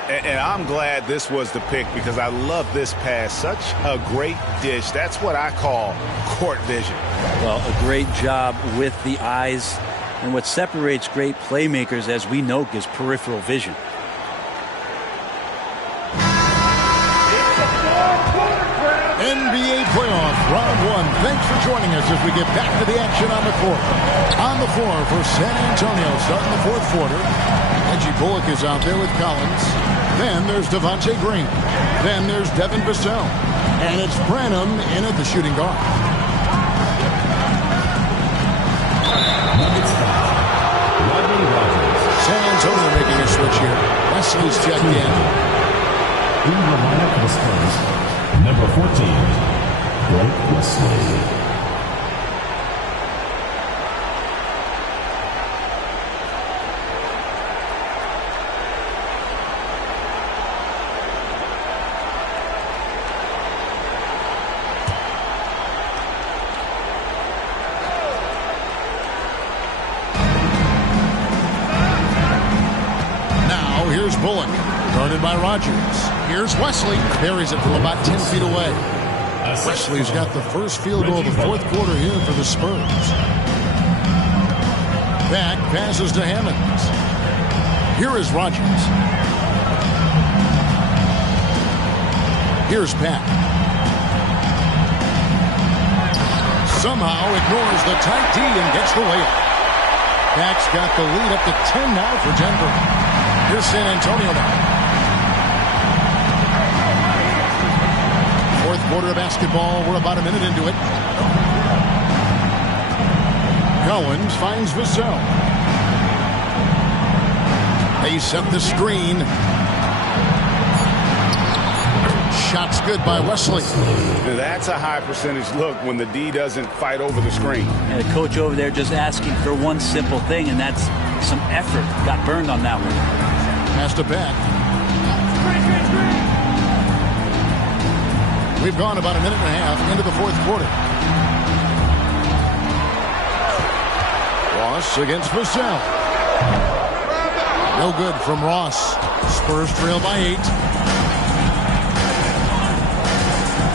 And I'm glad this was the pick because I love this pass. Such a great dish. That's what I call court vision. Well, a great job with the eyes. And what separates great playmakers, as we know, is peripheral vision. NBA playoff round 1. Thanks for joining us as we get back to the action on the court. On the floor for San Antonio starting the 4th quarter. Reggie Bullock is out there with Collins. Then there's Devontae Green. Then there's Devin Vassell. And it's Branham in at the shooting guard. San Antonio making a switch here. Wesley's checked in. In the lineup for the Spurs, number 14, Blake Wesley. Here's Bullock, guarded by Rogers. Here's Wesley, buries it from about 10 feet away. Wesley's got the first field goal of the fourth quarter here for the Spurs. Back passes to Hammonds. Here is Rogers. Here's Pat. Somehow ignores the tight D and gets the layup. Pat's got the lead up to 10 now for Denver. Here's San Antonio now. Fourth quarter of basketball. We're about a minute into it. Collins finds Vassell. They set the screen. Shot's good by Wesley. That's a high percentage look when the D doesn't fight over the screen. And the coach over there just asking for one simple thing, and that's some effort. Got burned on that one. Pass to Pat. We've gone about a minute and a half into the fourth quarter. Ross against Vassell. No good from Ross. Spurs trail by 8.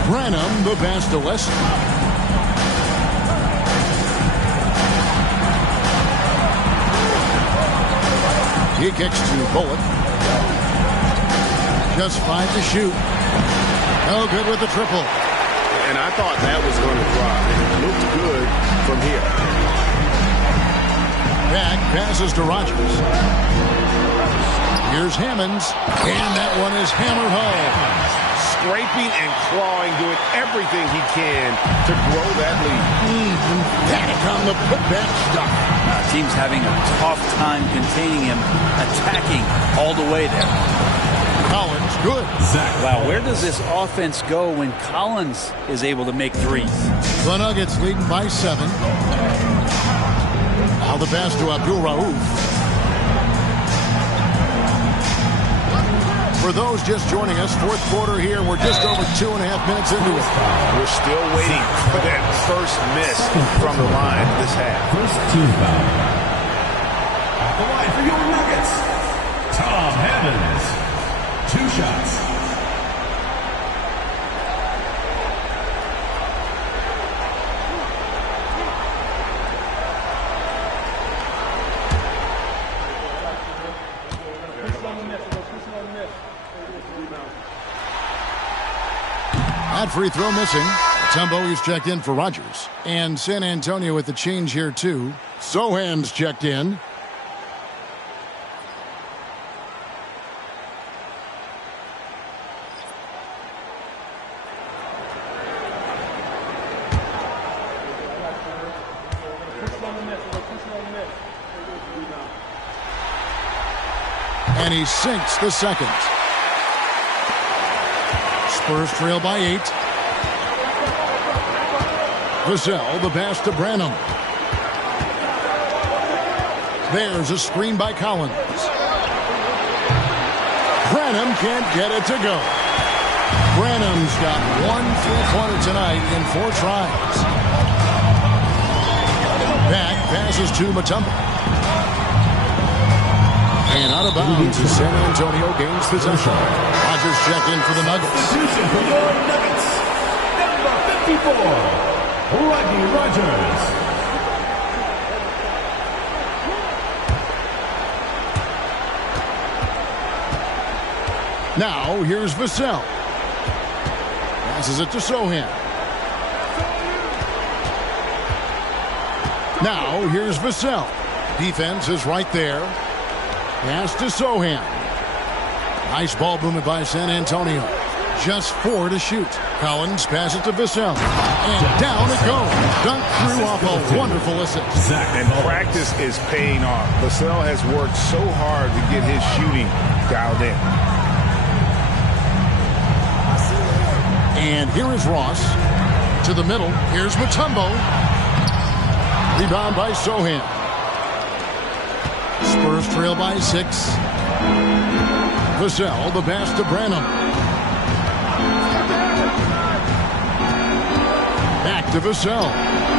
Branham, the pass to Wesley. He kicks to Bullock. Just 5 to shoot. No good with the triple. And I thought that was going to drop. It looked good from here. Back passes to Rogers. Here's Hammonds. And that one is hammered home. Scraping and clawing, doing everything he can to grow that lead. Panic on the putback stuff. Team's having a tough time containing him, attacking all the way there. Collins, good. Wow, where does this offense go when Collins is able to make threes? The Nuggets leading by 7. Now the pass to Abdul Rauf. For those just joining us, fourth quarter here. We're just over 2.5 minutes into it. We're still waiting for that first miss from the line this half. First team foul. At the line for your Nuggets, Tom Hammonds. 2 shots. That free throw missing. Tumbo is checked in for Rogers. And San Antonio with the change here, too. Sohan's checked in. And he sinks the second. Spurs trail by 8. Vassell, the pass to Branham. There's a screen by Collins. Branham can't get it to go. Branham's got 1 3-pointer tonight in 4 tries. Back passes to Mutombo. And out of bounds as San Antonio gains possession. Rogers checked in for the Nuggets. Substitution for your Nuggets, number 54, Rodney Rogers. Now here's Vassell. Passes it to Sohan. Now here's Vassell. Defense is right there. Pass to Sohan. Nice ball movement by San Antonio. Just 4 to shoot. Collins passes to Vassell. And down it goes. Dunk through off a wonderful assist. And practice is paying off. Vassell has worked so hard to get his shooting dialed in. And here is Ross. To the middle. Here's Mutombo. Rebound by Sohan. Spurs trail by 6. Vassell, the pass to Branham. Back to Vassell.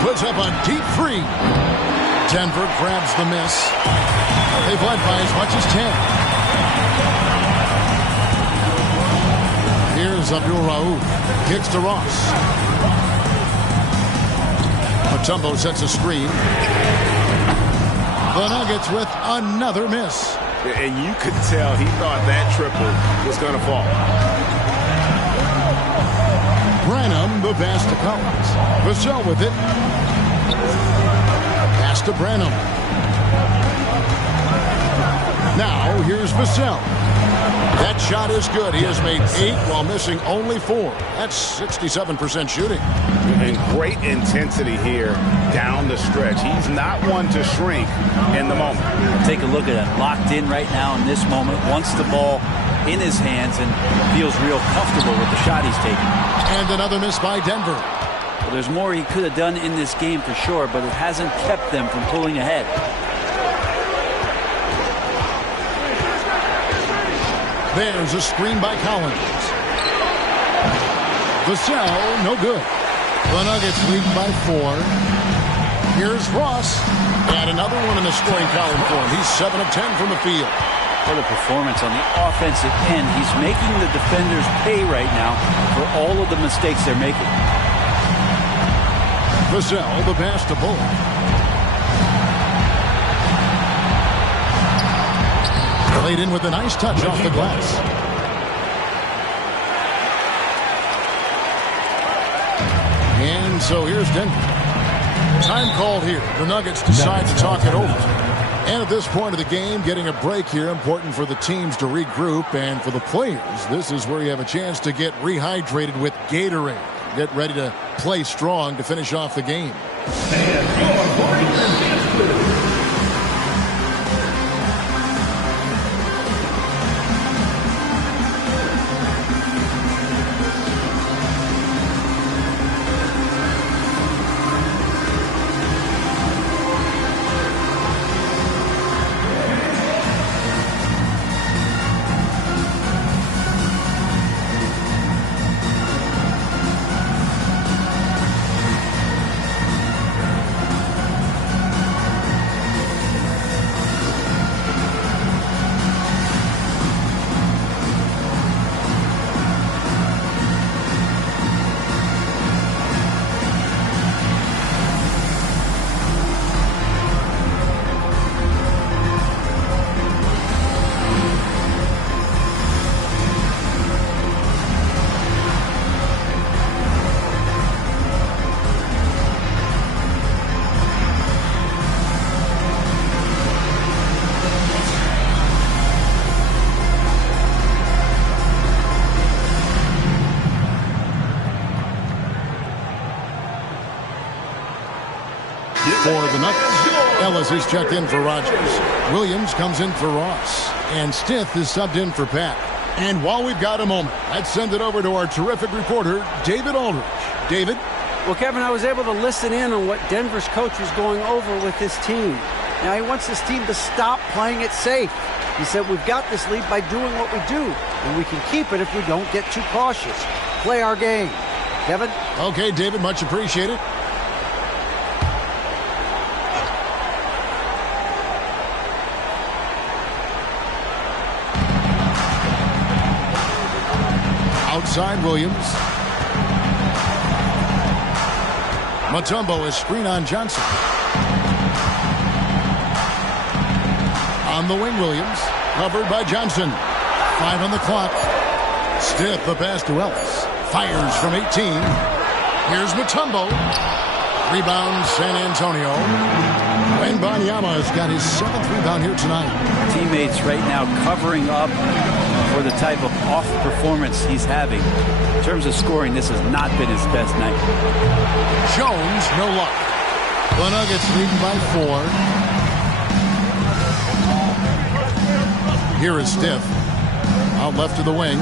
Puts up a deep 3. Denver grabs the miss. They've led by as much as 10. Here's Abdul Rauf. Kicks to Ross. Mutombo sets a screen. The Nuggets with another miss. And you could tell he thought that triple was going to fall. Branham, the pass to Collins. Vassell with it. Pass to Branham. Now, here's Vassell. That shot is good. He has made 8 while missing only 4. That's 67% shooting. And great intensity here down the stretch. He's not one to shrink in the moment. Take a look at it. Locked in right now in this moment. Wants the ball in his hands and feels real comfortable with the shot he's taking. And another miss by Denver. Well, there's more he could have done in this game for sure, but it hasn't kept them from pulling ahead. There's a screen by Collins. Vassell, no good. The Nuggets lead by 4. Here's Ross. And another one in the scoring column for him. He's 7 of 10 from the field. What a performance on the offensive end. He's making the defenders pay right now for all of the mistakes they're making. Vassell, the pass to Bullock. Laid in with a nice touch off the glass. And so here's Denver. Time called here. The Nuggets decide to talk it over. And at this point of the game, getting a break here, important for the teams to regroup. And for the players, this is where you have a chance to get rehydrated with Gatorade. Get ready to play strong to finish off the game. For the Nuggets, Ellis is checked in for Rogers. Williams comes in for Ross. And Stith is subbed in for Pat. And while we've got a moment, let's send it over to our terrific reporter, David Aldridge. David? Well, Kevin, I was able to listen in on what Denver's coach was going over with his team. Now, he wants his team to stop playing it safe. He said, we've got this lead by doing what we do, and we can keep it if we don't get too cautious. Play our game. Kevin? Okay, David, much appreciated. Outside Williams. Mutombo is screen on Johnson. On the wing, Williams. Covered by Johnson. 5 on the clock. Stith, the pass to Ellis. Fires from 18. Here's Mutombo. Rebound, San Antonio. Wembanyama has got his 7th rebound here tonight. Teammates right now covering up for the type of off performance he's having. In terms of scoring, this has not been his best night. Jones, no luck. The Nuggets leading by 4. Here is Stiff. Out left to the wing.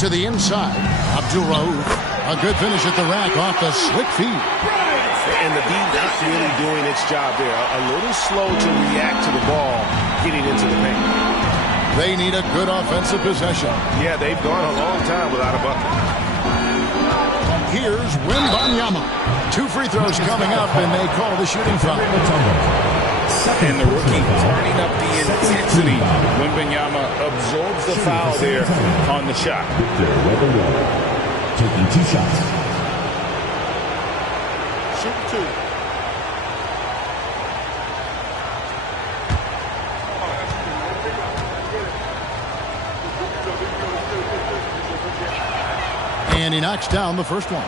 To the inside. Abdul-Rauf. A good finish at the rack off the slick feed. And the D not really doing its job there. A little slow to react to the ball getting into the paint. They need a good offensive possession. Yeah, they've gone a long time without a bucket. Here's Wembanyama. 2 free throws coming up, and they call the shooting foul. And the rookie turning up the intensity. Wembanyama absorbs the foul there on the shot. Taking 2 shots. Shoot 2. And he knocks down the first one.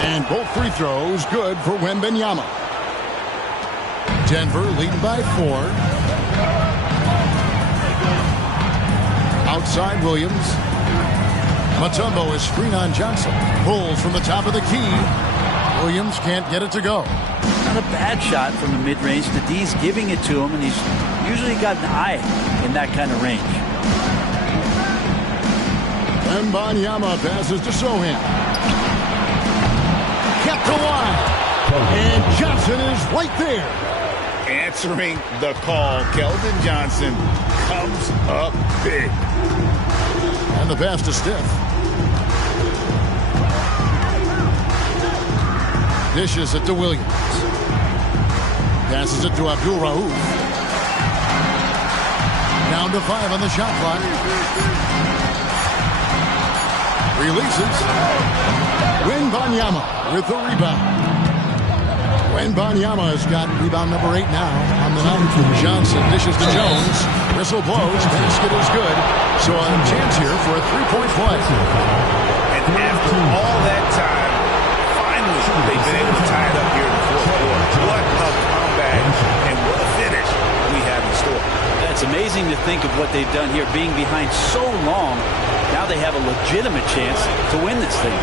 And both free throws good for Wembanyama. Denver leading by 4. Outside Williams. Mutombo is screen on Johnson. Pulls from the top of the key. Williams can't get it to go. Not a bad shot from the mid-range. The D's giving it to him, and he's usually got an eye in that kind of range. Wembanyama passes to Sohan. Kept alive. And Johnson is right there. Answering the call, Keldon Johnson comes up big. And the pass to Stiff. Dishes it to Williams. Passes it to Abdul-Rauf. Down to 5 on the shot clock. Releases. Wembanyama with the rebound. Wembanyama has got rebound number 8 now on the night. Johnson dishes to Jones. Whistle blows. Basket is good. So a chance here for a 3-point play. And after all that time, finally they've been able to tie it up here in the fourth quarter. What a comeback and what a finish we have in store. It's amazing to think of what they've done here, being behind so long. Now they have a legitimate chance to win this thing.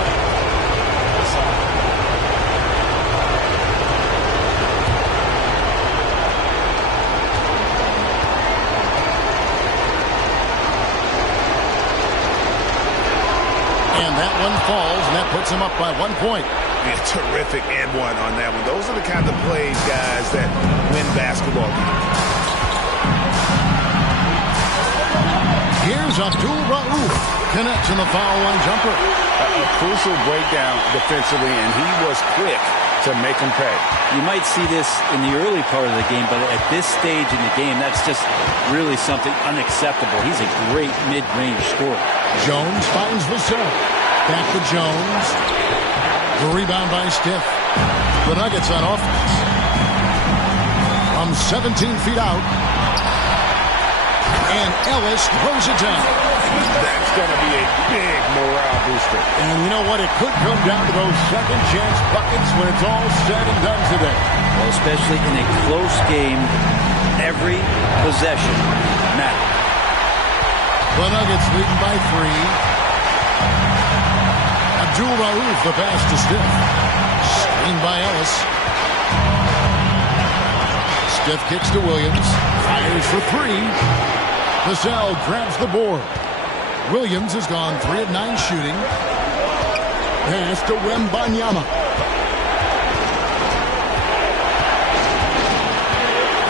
Falls, and that puts him up by 1 point. Yeah, terrific and 1 on that one. Those are the kind of plays, guys, that win basketball games. Here's Abdul-Rauf. Connects in the foul line jumper. A crucial breakdown defensively, and he was quick to make him pay. You might see this in the early part of the game, but at this stage in the game, that's just really something unacceptable. He's a great mid-range scorer. Jones finds Vassell. Back to Jones. The rebound by Stiff. The Nuggets on offense. From 17 feet out. And Ellis throws it down. That's going to be a big morale booster. And you know what? It could come down to those second chance buckets when it's all said and done today. Well, especially in a close game, every possession matters. The Nuggets leading by 3. Abdul-Rauf, the pass to Stiff. Screened by Ellis. Stiff kicks to Williams. Fires for 3. Vassell grabs the board. Williams has gone 3 of 9 shooting. Pass to Wembanyama.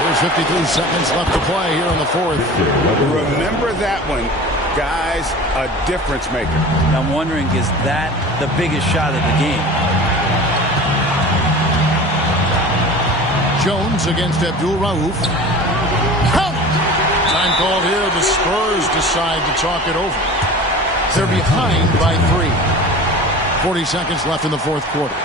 There's 53 seconds left to play here in the fourth. Remember that one. Guys, a difference maker. I'm wondering, is that the biggest shot of the game? Jones against Abdul-Rauf. Count! Time called here. The Spurs decide to talk it over. They're behind by 3. 40 seconds left in the fourth quarter.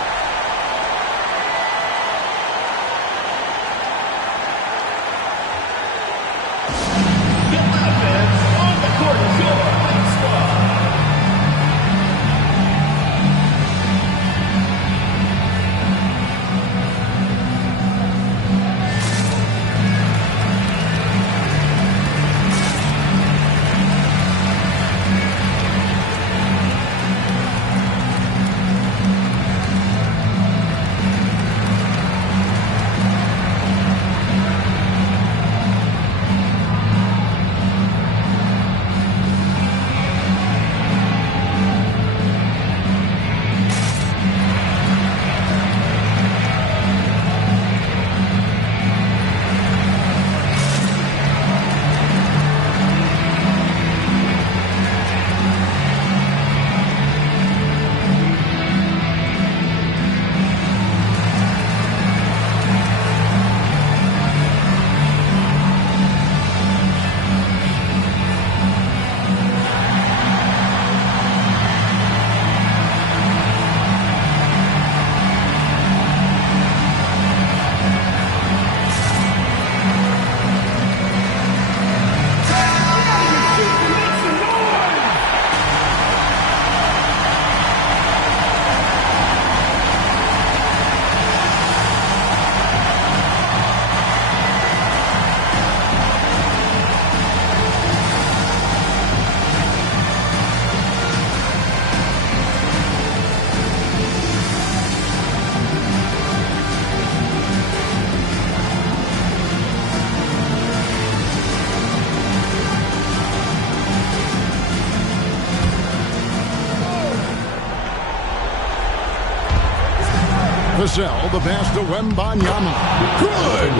Vassell, the pass to Wembanyama. Good!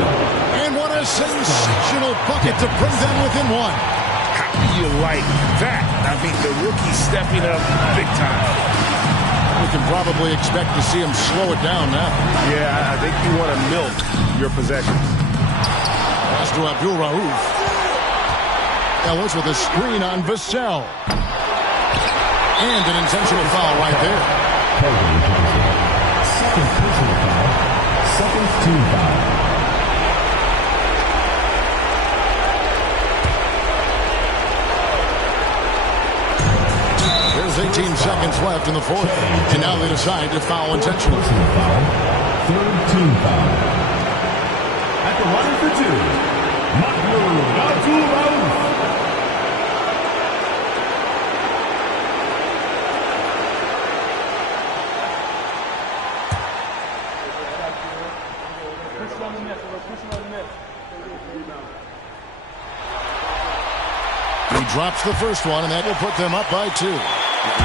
And what a sensational bucket to bring them within 1. How do you like that? I mean, the rookie stepping up big time. We can probably expect to see him slow it down now. Yeah, I think you want to milk your possession. Pass to Abdul Rauf. Ellis with a screen on Vassell. And an intentional foul right there. Second personal foul. Second team foul. There's 18 seconds left in the fourth. And now they decide to foul intentionally. Personal foul. Third team foul. At the line for 2, Abdul Rauf. He drops the first one, and that will put them up by 2.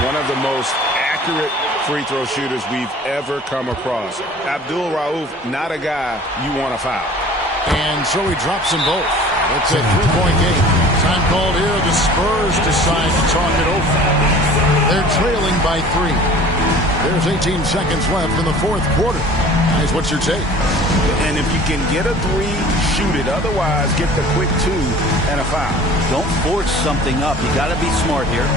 One of the most accurate free throw shooters we've ever come across. Abdul Rauf, not a guy you want to foul. And so he drops them both. It's a 3-point game. Time called here. The Spurs decide to talk it over. They're trailing by 3. There's 18 seconds left in the fourth quarter. Guys, what's your take? And if you can get a 3, shoot it. Otherwise, get the quick 2 and a foul. Don't force something up. You got to be smart here.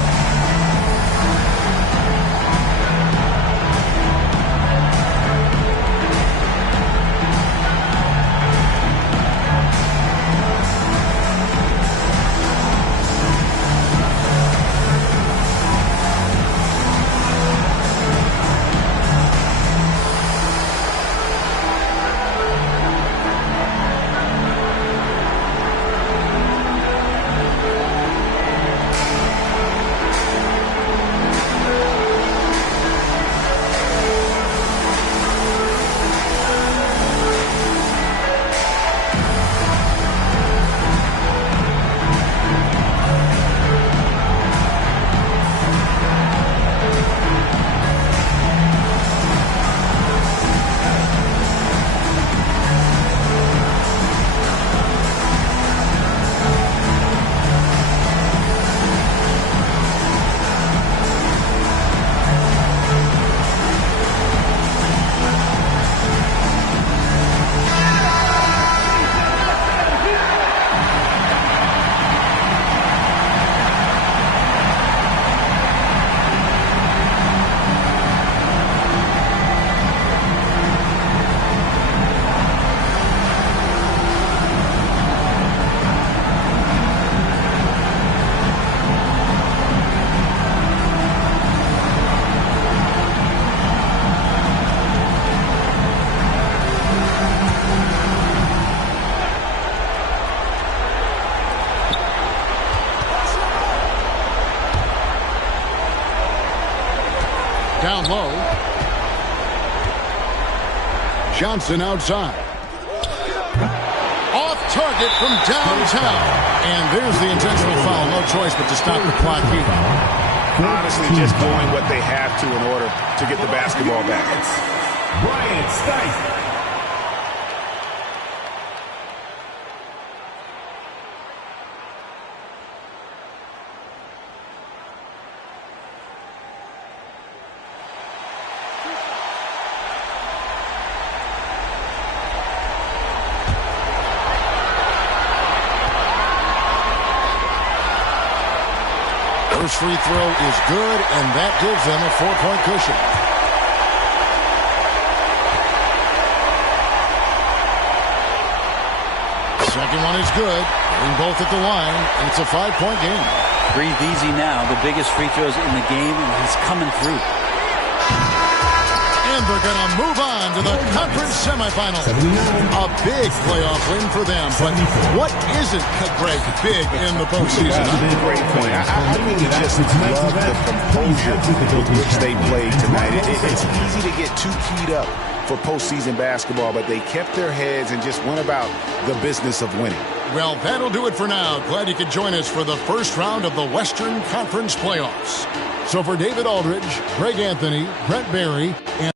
Down low. Johnson outside. Off target from downtown. And there's the intentional foul. No choice but to stop the clock here. Honestly, just doing what they have to in order to get the basketball back. Brian Stipe. First free throw is good, and that gives them a 4-point cushion. Second one is good. Getting both at the line, and it's a 5-point game. Breathe easy now. The biggest free throws in the game, and he's coming through. And they're going to move on to the conference semifinals. A big playoff win for them. But what isn't, Greg, big in the postseason? Great point. I really just love the composure with which they played tonight. It's easy to get too keyed up for postseason basketball, but they kept their heads and just went about the business of winning. Well, that'll do it for now. Glad you could join us for the first round of the Western Conference playoffs. So for David Aldridge, Greg Anthony, Brent Barry, and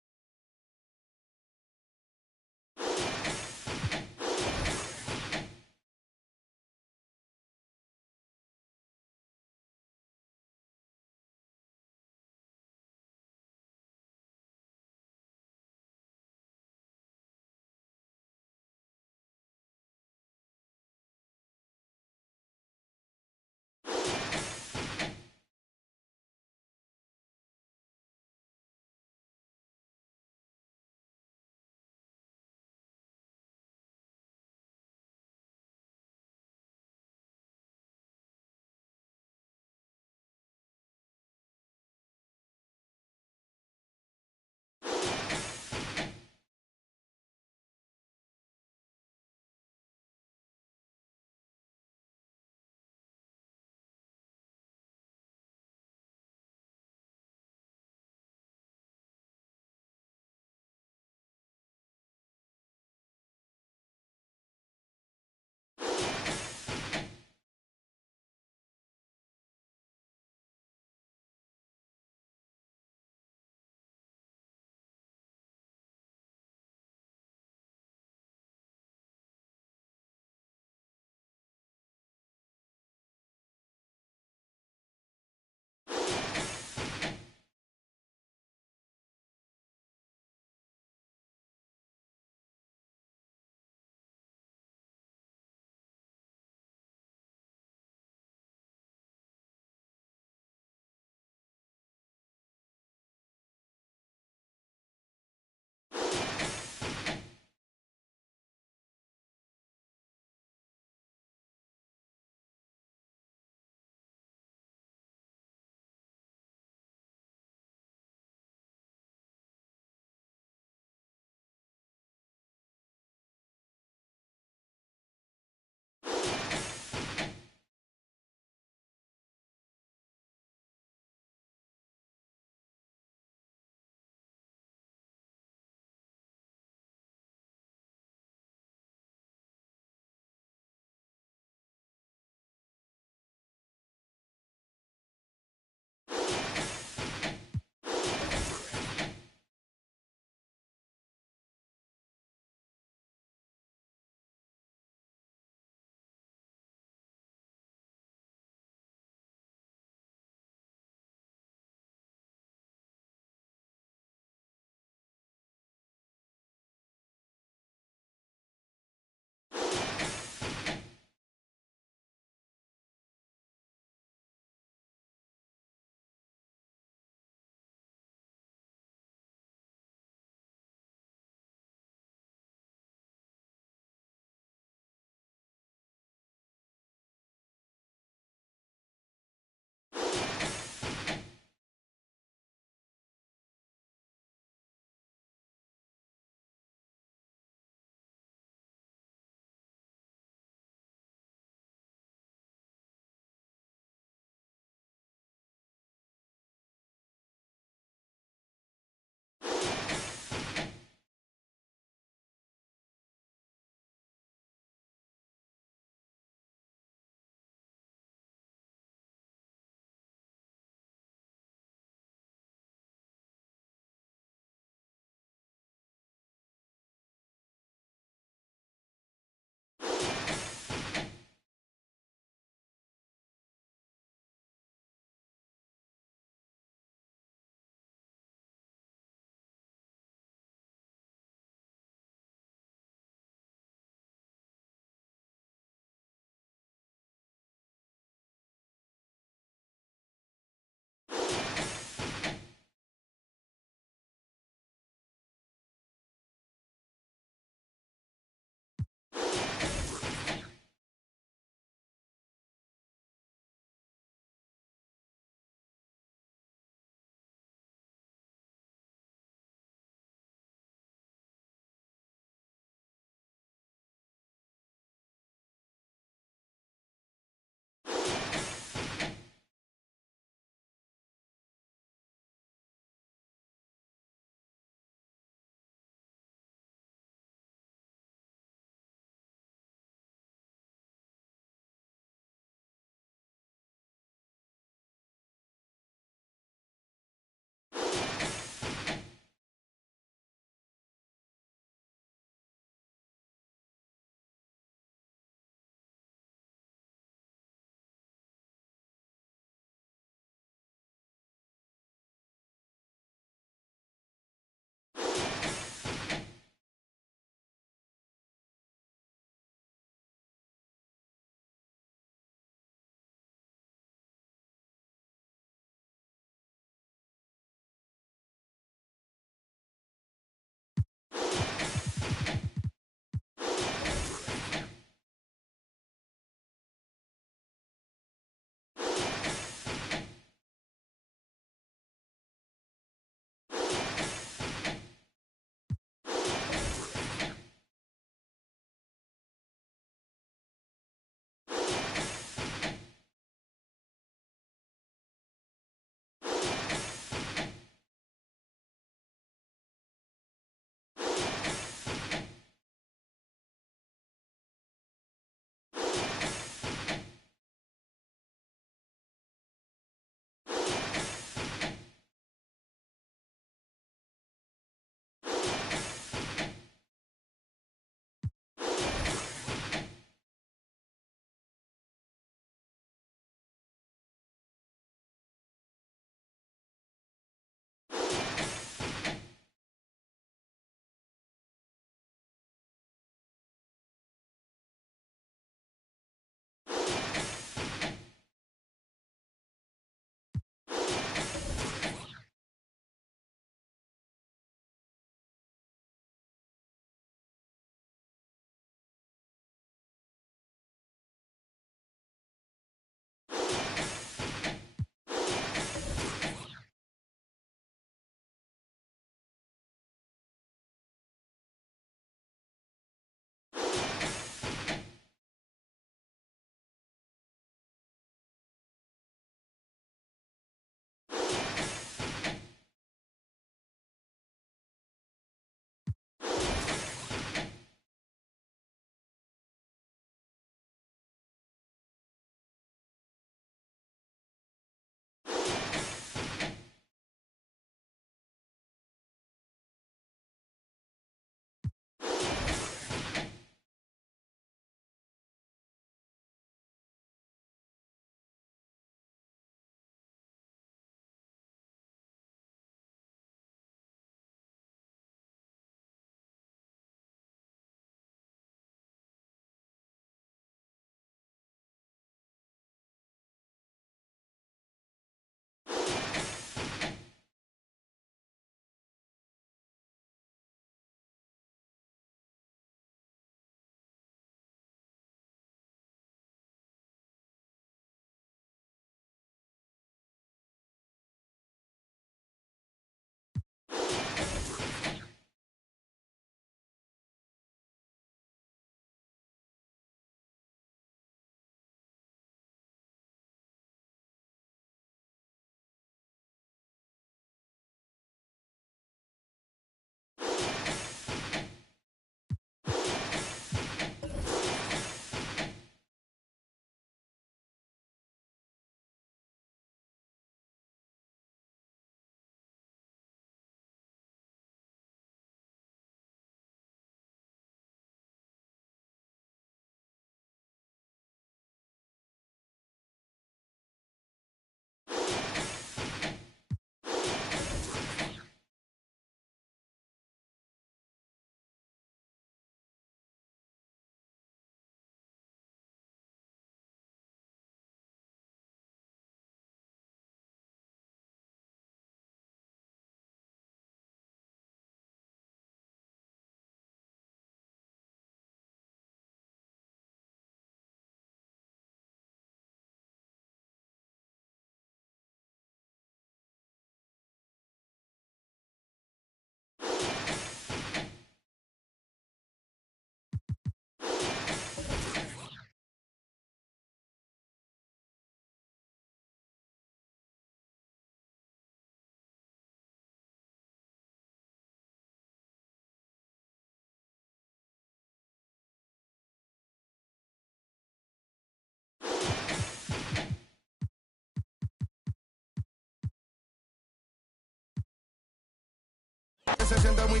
Se siente muy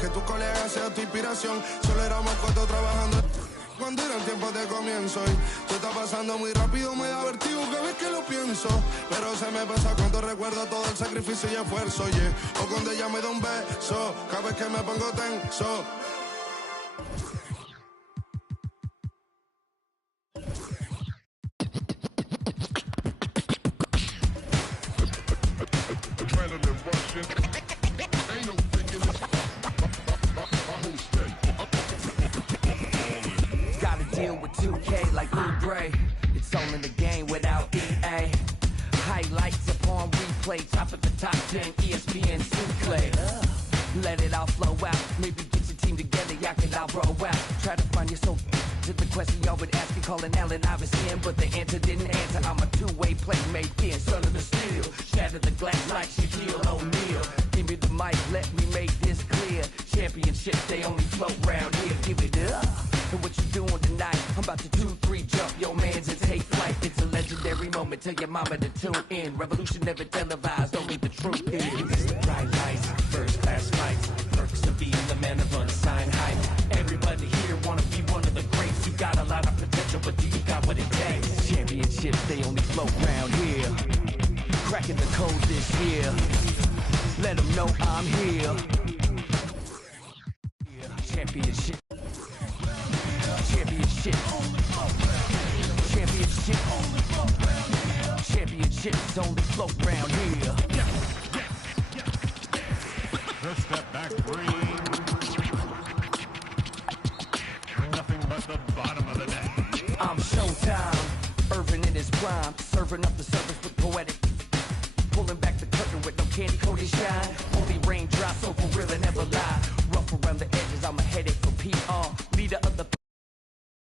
que tu colega sea tu inspiración. Solo éramos cuatro trabajando cuando eran tiempos de comienzo. Y tú estás pasando muy rápido, me da vertigo cada vez que lo pienso. Pero se me pasa cuando recuerdo todo el sacrificio y esfuerzo, yeah. O cuando ella me da un beso, cada vez que me pongo tenso. Gotta deal with 2K like Ubre. It's all in the game without EA. Highlights upon replay, top of the top 10, ESPN Sinclair. Let it all flow out. Maybe get your team together, y'all can all roll out. Try to find your soul to the question y'all would ask me, calling Allen Iverson, but the answer didn't answer. I'm a two-way playmate, yeah, son of the steel. Shatter the glass like Shaquille O'Neal. Give me the mic, let me make this clear. Championships, they only float round here. Give it up. And what you doing tonight? I'm about to 2-3 jump your mans and take flight. It's a legendary moment. Tell your mama to tune in. Revolution never televised. Only the truth is. It's the bright lights, first class flights. Perks of being the man of unsigned hype. Everybody here wanna be but do you got what it takes? Championships, they only float round here. Cracking the code this year. Let them know I'm here. Championship. Championship. Championship. Championships only float round here. The step back three. Nothing but the bottom of the net. I'm Showtime. Irvin in his prime. Serving up the service with poetic. Pulling back the curtain with no candy coated shine. Only raindrops so for real and never lie. Rough around the edges.